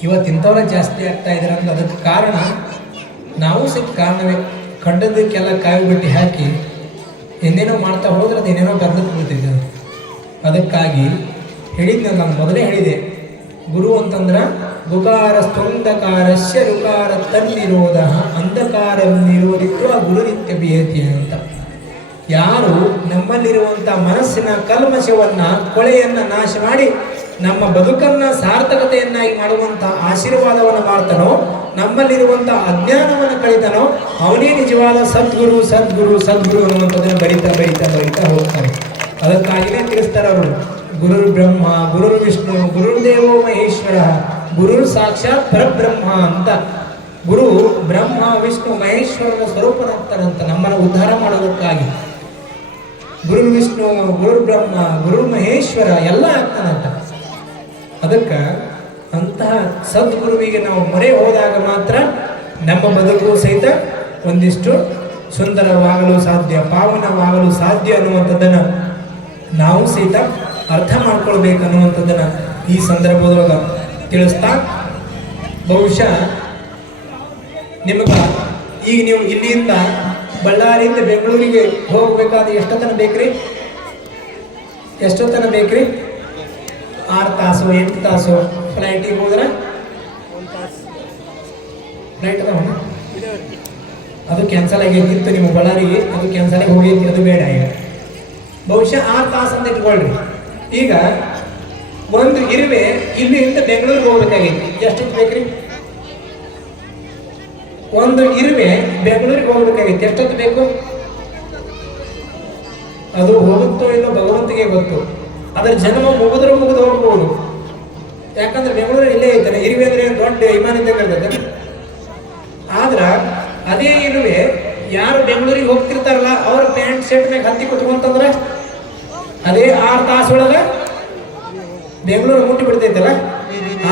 ಇವತ್ತಿಂಥವ್ರ ಜಾಸ್ತಿ ಆಗ್ತಾ ಇದ್ದಾರೆ ಅಂದ್ರೆ ಅದಕ್ಕೆ ಕಾರಣ ನಾವು ಸಹಿತ ಕಾರಣವೇ. ಕಂಡದಕ್ಕೆಲ್ಲ ಕಾಯಿ ಬಿಟ್ಟು ಹಾಕಿ ಏನೇನೋ ಮಾಡ್ತಾ ಹೋದ್ರೆ ಅದು ಏನೇನೋ ಬರ್ದಕ್ಕೆ ಬಿಡ್ತಿದ್ದೆ. ಅದಕ್ಕಾಗಿ ಹೇಳಿದ್ನ ನಾನು ಮೊದಲೇ ಹೇಳಿದೆ, ಗುರು ಅಂತಂದ್ರೆ ಗುಕಾರ ಸ್ತುಂದಕಾರಸ್ಯ ರುಕಾರ ತನ್ನಿರೋಧ ಅಂಧಕಾರ ನಿರೋಧಿತ್ವ ಗುರು ನಿತ್ಯ ಬಿಯತಿ ಅಂತ. ಯಾರು ನಮ್ಮಲ್ಲಿರುವಂಥ ಮನಸ್ಸಿನ ಕಲ್ಮಶವನ್ನ ಕೊಳೆಯನ್ನು ನಾಶ ಮಾಡಿ ನಮ್ಮ ಬದುಕನ್ನ ಸಾರ್ಥಕತೆಯನ್ನಾಗಿ ಮಾಡುವಂಥ ಆಶೀರ್ವಾದವನ್ನು ಮಾಡ್ತಾನೋ, ನಮ್ಮಲ್ಲಿರುವಂಥ ಅಜ್ಞಾನವನ್ನು ಕಳಿತಾನೋ ಅವನೇ ನಿಜವಾದ ಸದ್ಗುರು ಸದ್ಗುರು ಸದ್ಗುರು ಅನ್ನುವಂಥದ್ದನ್ನು ಬರಿತಾ ಬರಿತಾ ಬರಿತಾ ಹೋಗ್ತಾರೆ. ಅದಕ್ಕಾಗಿಯೇ ತಿಳಿಸ್ತಾರೆ ಅವರು, ಗುರುರ್ ಬ್ರಹ್ಮ ಗುರುರ್ ವಿಷ್ಣು ಗುರುರ್ದೇವೋ ಮಹೇಶ್ವರ ಗುರುರ್ ಸಾಕ್ಷಾತ್ ಪರಬ್ರಹ್ಮ ಅಂತ. ಗುರು ಬ್ರಹ್ಮ ವಿಷ್ಣು ಮಹೇಶ್ವರನ ಸ್ವರೂಪನಾಗ್ತಾರಂತ ನಮ್ಮನ್ನು ಉದ್ಧಾರ ಮಾಡೋದಕ್ಕಾಗಿ. ಗುರು ವಿಷ್ಣು ಗುರು ಬ್ರಹ್ಮ ಗುರು ಮಹೇಶ್ವರ ಎಲ್ಲ ಆಗ್ತಾನಂತ. ಅದಕ್ಕೆ ಅಂತಹ ಸದ್ಗುರುವಿಗೆ ನಾವು ಮೊರೆ ಹೋದಾಗ ಮಾತ್ರ ನಮ್ಮ ಬದುಕು ಸಹಿತ ಒಂದಿಷ್ಟು ಸುಂದರವಾಗಲು ಸಾಧ್ಯ, ಪಾವನವಾಗಲು ಸಾಧ್ಯ ಅನ್ನುವಂಥದ್ದನ್ನು ನಾವು ಸಹಿತ ಅರ್ಥ ಮಾಡ್ಕೊಳ್ಬೇಕು ಅನ್ನುವಂಥದ್ದನ್ನು ಈ ಸಂದರ್ಭದೊಳಗೆ ತಿಳಿಸ್ತಾ, ಬಹುಶಃ ನಿಮಗೆ ಈಗ ನೀವು ಇಲ್ಲಿಂದ ಬಳ್ಳಾರಿಯಿಂದ ಬೆಂಗಳೂರಿಗೆ ಹೋಗಬೇಕಾದ್ರೆ ಎಷ್ಟೊತ್ತನ ಬೇಕ್ರಿ? 6 ತಾಸು 8 ತಾಸು ಫ್ಲೈಟಿಗೆ ಹೋದ್ರೆ ಫ್ಲೈಟ್ ಅದ ಅದು ಕ್ಯಾನ್ಸಲ್ ಆಗೈತಿತ್ತು ನಿಮ್ಮ ಬಳ್ಳಾರಿಗೆ, ಅದು ಕ್ಯಾನ್ಸಲ್ ಆಗಿ ಹೋಗೈತಿ, ಅದು ಬೇಡ. ಈಗ ಬಹುಶಃ 6 ತಾಸು ಅಂತ ಇಟ್ಕೊಳ್ರಿ. ಈಗ ಒಂದು ಇರುವೆ ಇಲ್ಲಿಂದ ಬೆಂಗಳೂರಿಗೆ ಹೋಗ್ಬೇಕಾಗೈತಿ, ಎಷ್ಟೊತ್ತು ಬೇಕ್ರಿ? ಒಂದು ಇರುವೆ ಬೆಂಗಳೂರಿಗೆ ಹೋಗ್ಬೇಕಾಗೈತಿ, ಎಷ್ಟೊತ್ತು ಬೇಕು? ಅದು ಹೋಗುತ್ತೋ ಇಲ್ಲೋ ಭಗವಂತಿಗೆ ಗೊತ್ತು. ಅದರ ಜನ್ಮ ಮುಗಿದು ಹೋಗ್ಬೋದು. ಯಾಕಂದ್ರೆ ಬೆಂಗಳೂರು ಇಲ್ಲೇ ಐತಾನೆ. ಇರುವೆ ಅಂದ್ರೆ ದೊಡ್ಡ ವಿಮಾನದಿಂದ ಕರ್ತದೆ. ಆದ್ರ ಅದೇ ಇರುವೆ ಯಾರು ಬೆಂಗಳೂರಿಗೆ ಹೋಗ್ತಿರ್ತಾರಲ್ಲ ಅವ್ರ ಪ್ಯಾಂಟ್ ಶರ್ಟ್ ಮ್ಯಾಗ ಹತ್ತಿ ಕುತ್ಕೊಂತಂದ್ರ ಅದೇ 6 ತಾಸೊಳಗ ಬೆಂಗಳೂರು ಮುಟ್ಟಿ ಬಿಡ್ತೈತಲ್ಲ.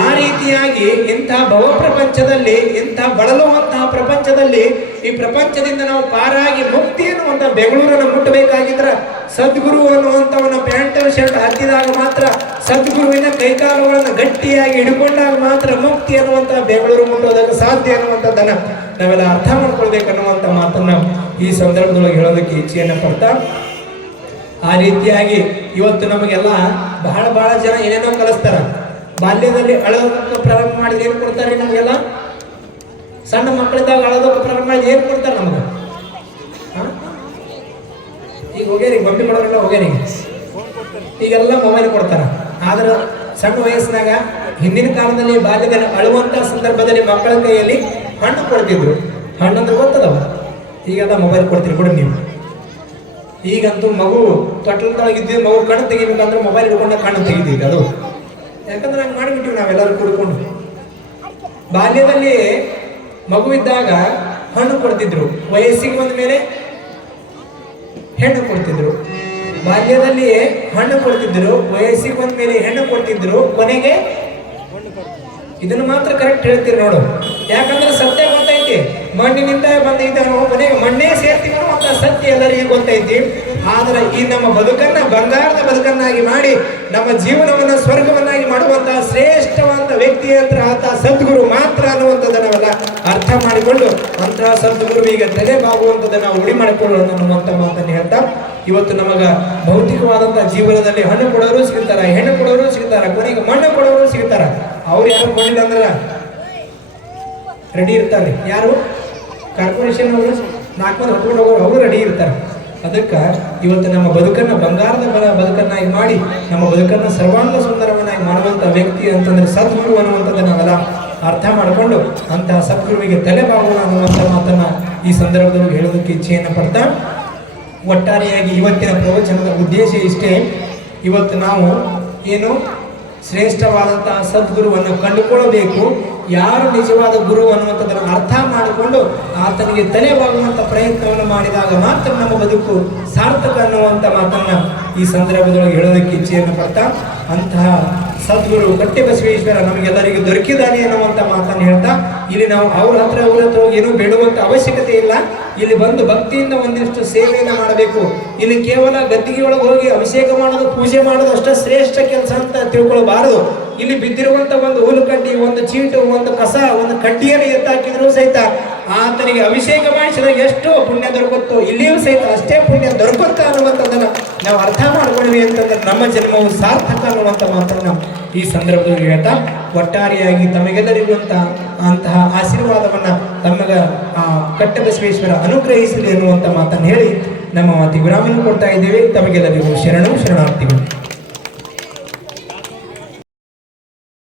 ಆ ರೀತಿಯಾಗಿ ಇಂತಹ ಭವ ಪ್ರಪಂಚದಲ್ಲಿ, ಇಂತಹ ಬಳಲುವಂತಹ ಪ್ರಪಂಚದಲ್ಲಿ, ಈ ಪ್ರಪಂಚದಿಂದ ನಾವು ಪಾರಾಗಿ ಮುಕ್ತಿ ಅನ್ನುವಂಥ ಬೆಂಗಳೂರನ್ನು ಮುಟ್ಟಬೇಕಾಗಿದ್ರೆ ಸದ್ಗುರು ಅನ್ನುವಂಥವನ್ನ ಪ್ಯಾಂಟ್ ಶರ್ಟ್ ಹತ್ತಿದಾಗ ಮಾತ್ರ, ಸದ್ಗುರುವಿನ ಕೈಕಾಲುಗಳನ್ನು ಗಟ್ಟಿಯಾಗಿ ಹಿಡ್ಕೊಂಡಾಗ ಮಾತ್ರ ಮುಕ್ತಿ ಅನ್ನುವಂಥ ಬೆಂಗಳೂರು ಮುಟ್ಟೋದಕ್ಕೆ ಸಾಧ್ಯ ಅನ್ನುವಂಥದ್ದನ್ನ ನಾವೆಲ್ಲ ಅರ್ಥ ಮಾಡ್ಕೊಳ್ಬೇಕನ್ನುವಂಥ ಮಾತನ್ನ ಈ ಸಂದರ್ಭದೊಳಗೆ ಹೇಳೋದಕ್ಕೆ ಇಚ್ಛೆಯನ್ನು ಪಡ್ತಾ, ಆ ರೀತಿಯಾಗಿ ಇವತ್ತು ನಮಗೆಲ್ಲ ಬಹಳ ಜನ ಏನೇನೋ ಕಲಿಸ್ತಾರ. ಬಾಲ್ಯದಲ್ಲಿ ಅಳೋದಕ್ಕೆ ಪ್ರಾರಂಭ ಮಾಡಿದ್ರೆ ಏನ್ ಕೊಡ್ತಾರೆ ನಮಗೆಲ್ಲ? ಸಣ್ಣ ಮಕ್ಕಳಿದ್ದಾಗ ಅಳೋದಕ್ಕೆ ಪ್ರಾರಂಭ ಮಾಡಿದ್ರೆ ಏನ್ ಕೊಡ್ತಾರೆ ನಮ್ಗೆ? ಈಗ ಹೋಗ್ಯಾರಿ ಗೊಂಬೆ ಕೊಡೋರೆಲ್ಲ ಹೋಗ್ಯಾರಿ, ಈಗೆಲ್ಲ ಮೊಬೈಲ್ ಕೊಡ್ತಾರ. ಆದ್ರೆ ಸಣ್ಣ ವಯಸ್ಸಿನಾಗ ಹಿಂದಿನ ಕಾಲದಲ್ಲಿ ಬಾಲ್ಯದಲ್ಲಿ ಅಳುವಂತ ಸಂದರ್ಭದಲ್ಲಿ ಮಕ್ಕಳ ಕೈಯಲ್ಲಿ ಹಣ್ಣು ಕೊಡ್ತಿದ್ರು. ಹಣ್ಣಂದ್ರೆ ಗೊತ್ತದವ. ಈಗೆಲ್ಲ ಮೊಬೈಲ್ ಕೊಡ್ತೀರಿ ಬಿಡು ನೀವು. ಈಗಂತೂ ಮಗು ತೊಟ್ಟಲದೊಳಗಿದ್ದ ಮಗು ಕಣ್ಣು ತೆಗಿಬೇಕಂದ್ರೆ ಮೊಬೈಲ್ ಹಿಡ್ಕೊಂಡ ಕಣ್ಣು ತೆಗಿತೀವಿ. ಅದು ಯಾಕಂದ್ರೆ ಹಂಗೆ ಮಾಡಿಬಿಟ್ಟಿವಿ ನಾವೆಲ್ಲರೂ ಕುಡ್ಕೊಂಡು. ಬಾಲ್ಯದಲ್ಲಿ ಮಗು ಇದ್ದಾಗ ಹಣ್ಣು ಕೊಡ್ತಿದ್ರು, ವಯಸ್ಸಿಗೆ ಬಂದ ಮೇಲೆ ಹೆಣ್ಣು ಕೊಡ್ತಿದ್ರು. ಬಾಲ್ಯದಲ್ಲಿ ಹಣ್ಣು ಕೊಡ್ತಿದ್ರು, ವಯಸ್ಸಿಗೆ ಬಂದ ಮೇಲೆ ಹೆಣ್ಣು ಕೊಡ್ತಿದ್ರು, ಕೊನೆಗೆ ಇದನ್ನು ಮಾತ್ರ ಕರೆಕ್ಟ್ ಹೇಳ್ತೀರಿ ನೋಡು. ಯಾಕಂದ್ರೆ ಸತ್ಯ ಗೊತ್ತೈತಿ, ಮಣ್ಣಿನಿಂದ ಬಂದೈತೆ ನಾವು ಕೊನೆಗೆ ಮಣ್ಣೇ ಸೇರ್ತೀವಿ ಅಂತ ಸತ್ಯ ಎಲ್ಲರಿಗೂ ಗೊತ್ತೈತಿ. ಆದ್ರೆ ಈ ನಮ್ಮ ಬದುಕನ್ನ ಬಂಗಾರದ ಬದುಕನ್ನಾಗಿ ಮಾಡಿ ನಮ್ಮ ಜೀವನವನ್ನ ಸ್ವರ್ಗವನ್ನಾಗಿ ಮಾಡುವಂತಹ ಶ್ರೇಷ್ಠವಾದ ವ್ಯಕ್ತಿ ಅಂತ ಆತ ಸದ್ಗುರು ಮಾತ್ರ ಅನ್ನುವಂಥದ್ದನ್ನ ನಾವೆಲ್ಲ ಅರ್ಥ ಮಾಡಿಕೊಂಡು ಅಂತಹ ಸದ್ಗುರುವಿಗೆ ತಲೆಬಾಗುವಂಥದ್ದನ್ನ ನಾವು ಉಳಿ ಮಾಡಿಕೊಳ್ಳೋಣ ಅನ್ನುವಂಥ ಮಾತನ್ನು ಹೇಳ್ತಾ, ಇವತ್ತು ನಮಗ ಭೌತಿಕವಾದಂತಹ ಜೀವನದಲ್ಲಿ ಹಣ್ಣು ಕೊಡೋರು ಸಿಗ್ತಾರ, ಹೆಣ್ಣು ಕೊಡೋರು ಸಿಗ್ತಾರ, ಕೊನೆಗೆ ಮಣ್ಣು ಕೊಡೋರು ಸಿಗ್ತಾರ. ಅವ್ರು ಯಾರು ಕೊಡಲಿಲ್ಲ ಅಂದ್ರ ರೆಡಿ ಇರ್ತಾರೆ. ಯಾರು? ಕಾರ್ಪೊರೇಷನ್ ಅವರು 4 ಮಂದಿ ಹೊತ್ಕೊಂಡು ಹೋಗೋರು ಅವರು ರೆಡಿ ಇರ್ತಾರೆ. ಅದಕ್ಕೆ ಇವತ್ತು ನಮ್ಮ ಬದುಕನ್ನು ಬಂಗಾರದ ಬದುಕನ್ನಾಗಿ ಮಾಡಿ ನಮ್ಮ ಬದುಕನ್ನು ಸರ್ವಾಂಗ ಸುಂದರವನ್ನಾಗಿ ಮಾಡುವಂಥ ವ್ಯಕ್ತಿ ಅಂತಂದ್ರೆ ಸದ್ಗುರು ಅನ್ನುವಂಥದ್ದು ನಾವೆಲ್ಲ ಅರ್ಥ ಮಾಡಿಕೊಂಡು ಅಂತಹ ಸದ್ಗುರುವಿಗೆ ತಲೆಬಾಗೋಣ ಅನ್ನುವಂಥ ಮಾತನ್ನ ಈ ಸಂದರ್ಭದಲ್ಲಿ ಹೇಳೋದಕ್ಕೆ ಇಚ್ಛೆಯನ್ನು ಪಡ್ತಾ, ಒಟ್ಟಾರೆಯಾಗಿ ಇವತ್ತಿನ ಪ್ರವಚನದ ಉದ್ದೇಶ ಇಷ್ಟೇ. ಇವತ್ತು ನಾವು ಏನು ಶ್ರೇಷ್ಠವಾದಂತಹ ಸದ್ಗುರುವನ್ನು ಕಂಡುಕೊಳ್ಳಬೇಕು. ಯಾರು ನಿಜವಾದ ಗುರು ಅನ್ನುವಂಥದ್ದನ್ನು ಅರ್ಥ ಮಾಡಿಕೊಂಡು ಆತನಿಗೆ ತಲೆಬಾಗುವಂಥ ಪ್ರಯತ್ನವನ್ನು ಮಾಡಿದಾಗ ಮಾತ್ರ ನಮ್ಮ ಬದುಕು ಸಾರ್ಥಕ ಅನ್ನುವಂಥ ಮಾತನ್ನ ಈ ಸಂದರ್ಭದೊಳಗೆ ಹೇಳೋದಕ್ಕೆ ಇಚ್ಛೆಯನ್ನು ಪಡ್ತಾ, ಅಂತಹ ಸದ್ಗುರು ಕಟ್ಟೆಬಸವೇಶ್ವರ ನಮಗೆಲ್ಲರಿಗೂ ದೊರಕಿದಾನೆ ಅನ್ನುವಂಥ ಮಾತನ್ನು ಹೇಳ್ತಾ, ಇಲ್ಲಿ ನಾವು ಅವ್ರ ಹತ್ರ ಹೋಗಿ ಏನೂ ಬೇಡುವಂಥ ಅವಶ್ಯಕತೆ ಇಲ್ಲ. ಇಲ್ಲಿ ಬಂದು ಭಕ್ತಿಯಿಂದ ಒಂದಿಷ್ಟು ಸೇವೆಯನ್ನು ಮಾಡಬೇಕು. ಇಲ್ಲಿ ಕೇವಲ ಗದ್ದಿಗೆ ಒಳಗೆ ಹೋಗಿ ಅಭಿಷೇಕ ಮಾಡೋದು, ಪೂಜೆ ಮಾಡೋದು ಅಷ್ಟೇ ಶ್ರೇಷ್ಠ ಕೆಲಸ ಅಂತ ತಿಳ್ಕೊಳ್ಬಾರದು. ಇಲ್ಲಿ ಬಿದ್ದಿರುವಂತ ಒಂದು ಹುಲ್ಲು ಕಡ್ಡಿ, ಒಂದು ಚೀಟು, ಒಂದು ಕಸ, ಒಂದು ಕಡ್ಡಿಯನ್ನು ಎತ್ತಾಕಿದ್ರು ಸಹಿತ ಆತನಿಗೆ ಅಭಿಷೇಕ ಮಾಡಿಸಿದಾಗ ಎಷ್ಟು ಪುಣ್ಯ ದೊರಕುತ್ತೋ ಇಲ್ಲಿಯೂ ಸಹಿತ ಅಷ್ಟೇ ಪುಣ್ಯ ದೊರಕುತ್ತ ಅನ್ನುವಂಥದ್ದನ್ನ ನಾವು ಅರ್ಥ ಮಾಡ್ಕೊಂಡ್ವಿ ಅಂತಂದ್ರೆ ನಮ್ಮ ಜನ್ಮವು ಸಾರ್ಥಕ ಅನ್ನುವಂಥ ಮಾತನ್ನ ಈ ಸಂದರ್ಭದಲ್ಲಿ ಹೇಳ್ತಾ, ಒಟ್ಟಾರೆಯಾಗಿ ತಮಗೆಲ್ಲರಿಗೂ ಅಂತಹ ಆಶೀರ್ವಾದವನ್ನ ತಮಗ ಕಟ್ಟಬಸವೇಶ್ವರ ಅನುಗ್ರಹಿಸಲಿ ಎನ್ನುವಂಥ ಮಾತನ್ನು ಹೇಳಿ ನಮ್ಮ ಮಾತಿಗೆ ವಿರಾಮವನ್ನು ಕೊಡ್ತಾ ಇದ್ದೇವೆ. ತಮಗೆಲ್ಲರಿಗೂ ಶರಣಾರ್ಥಿಗಳು.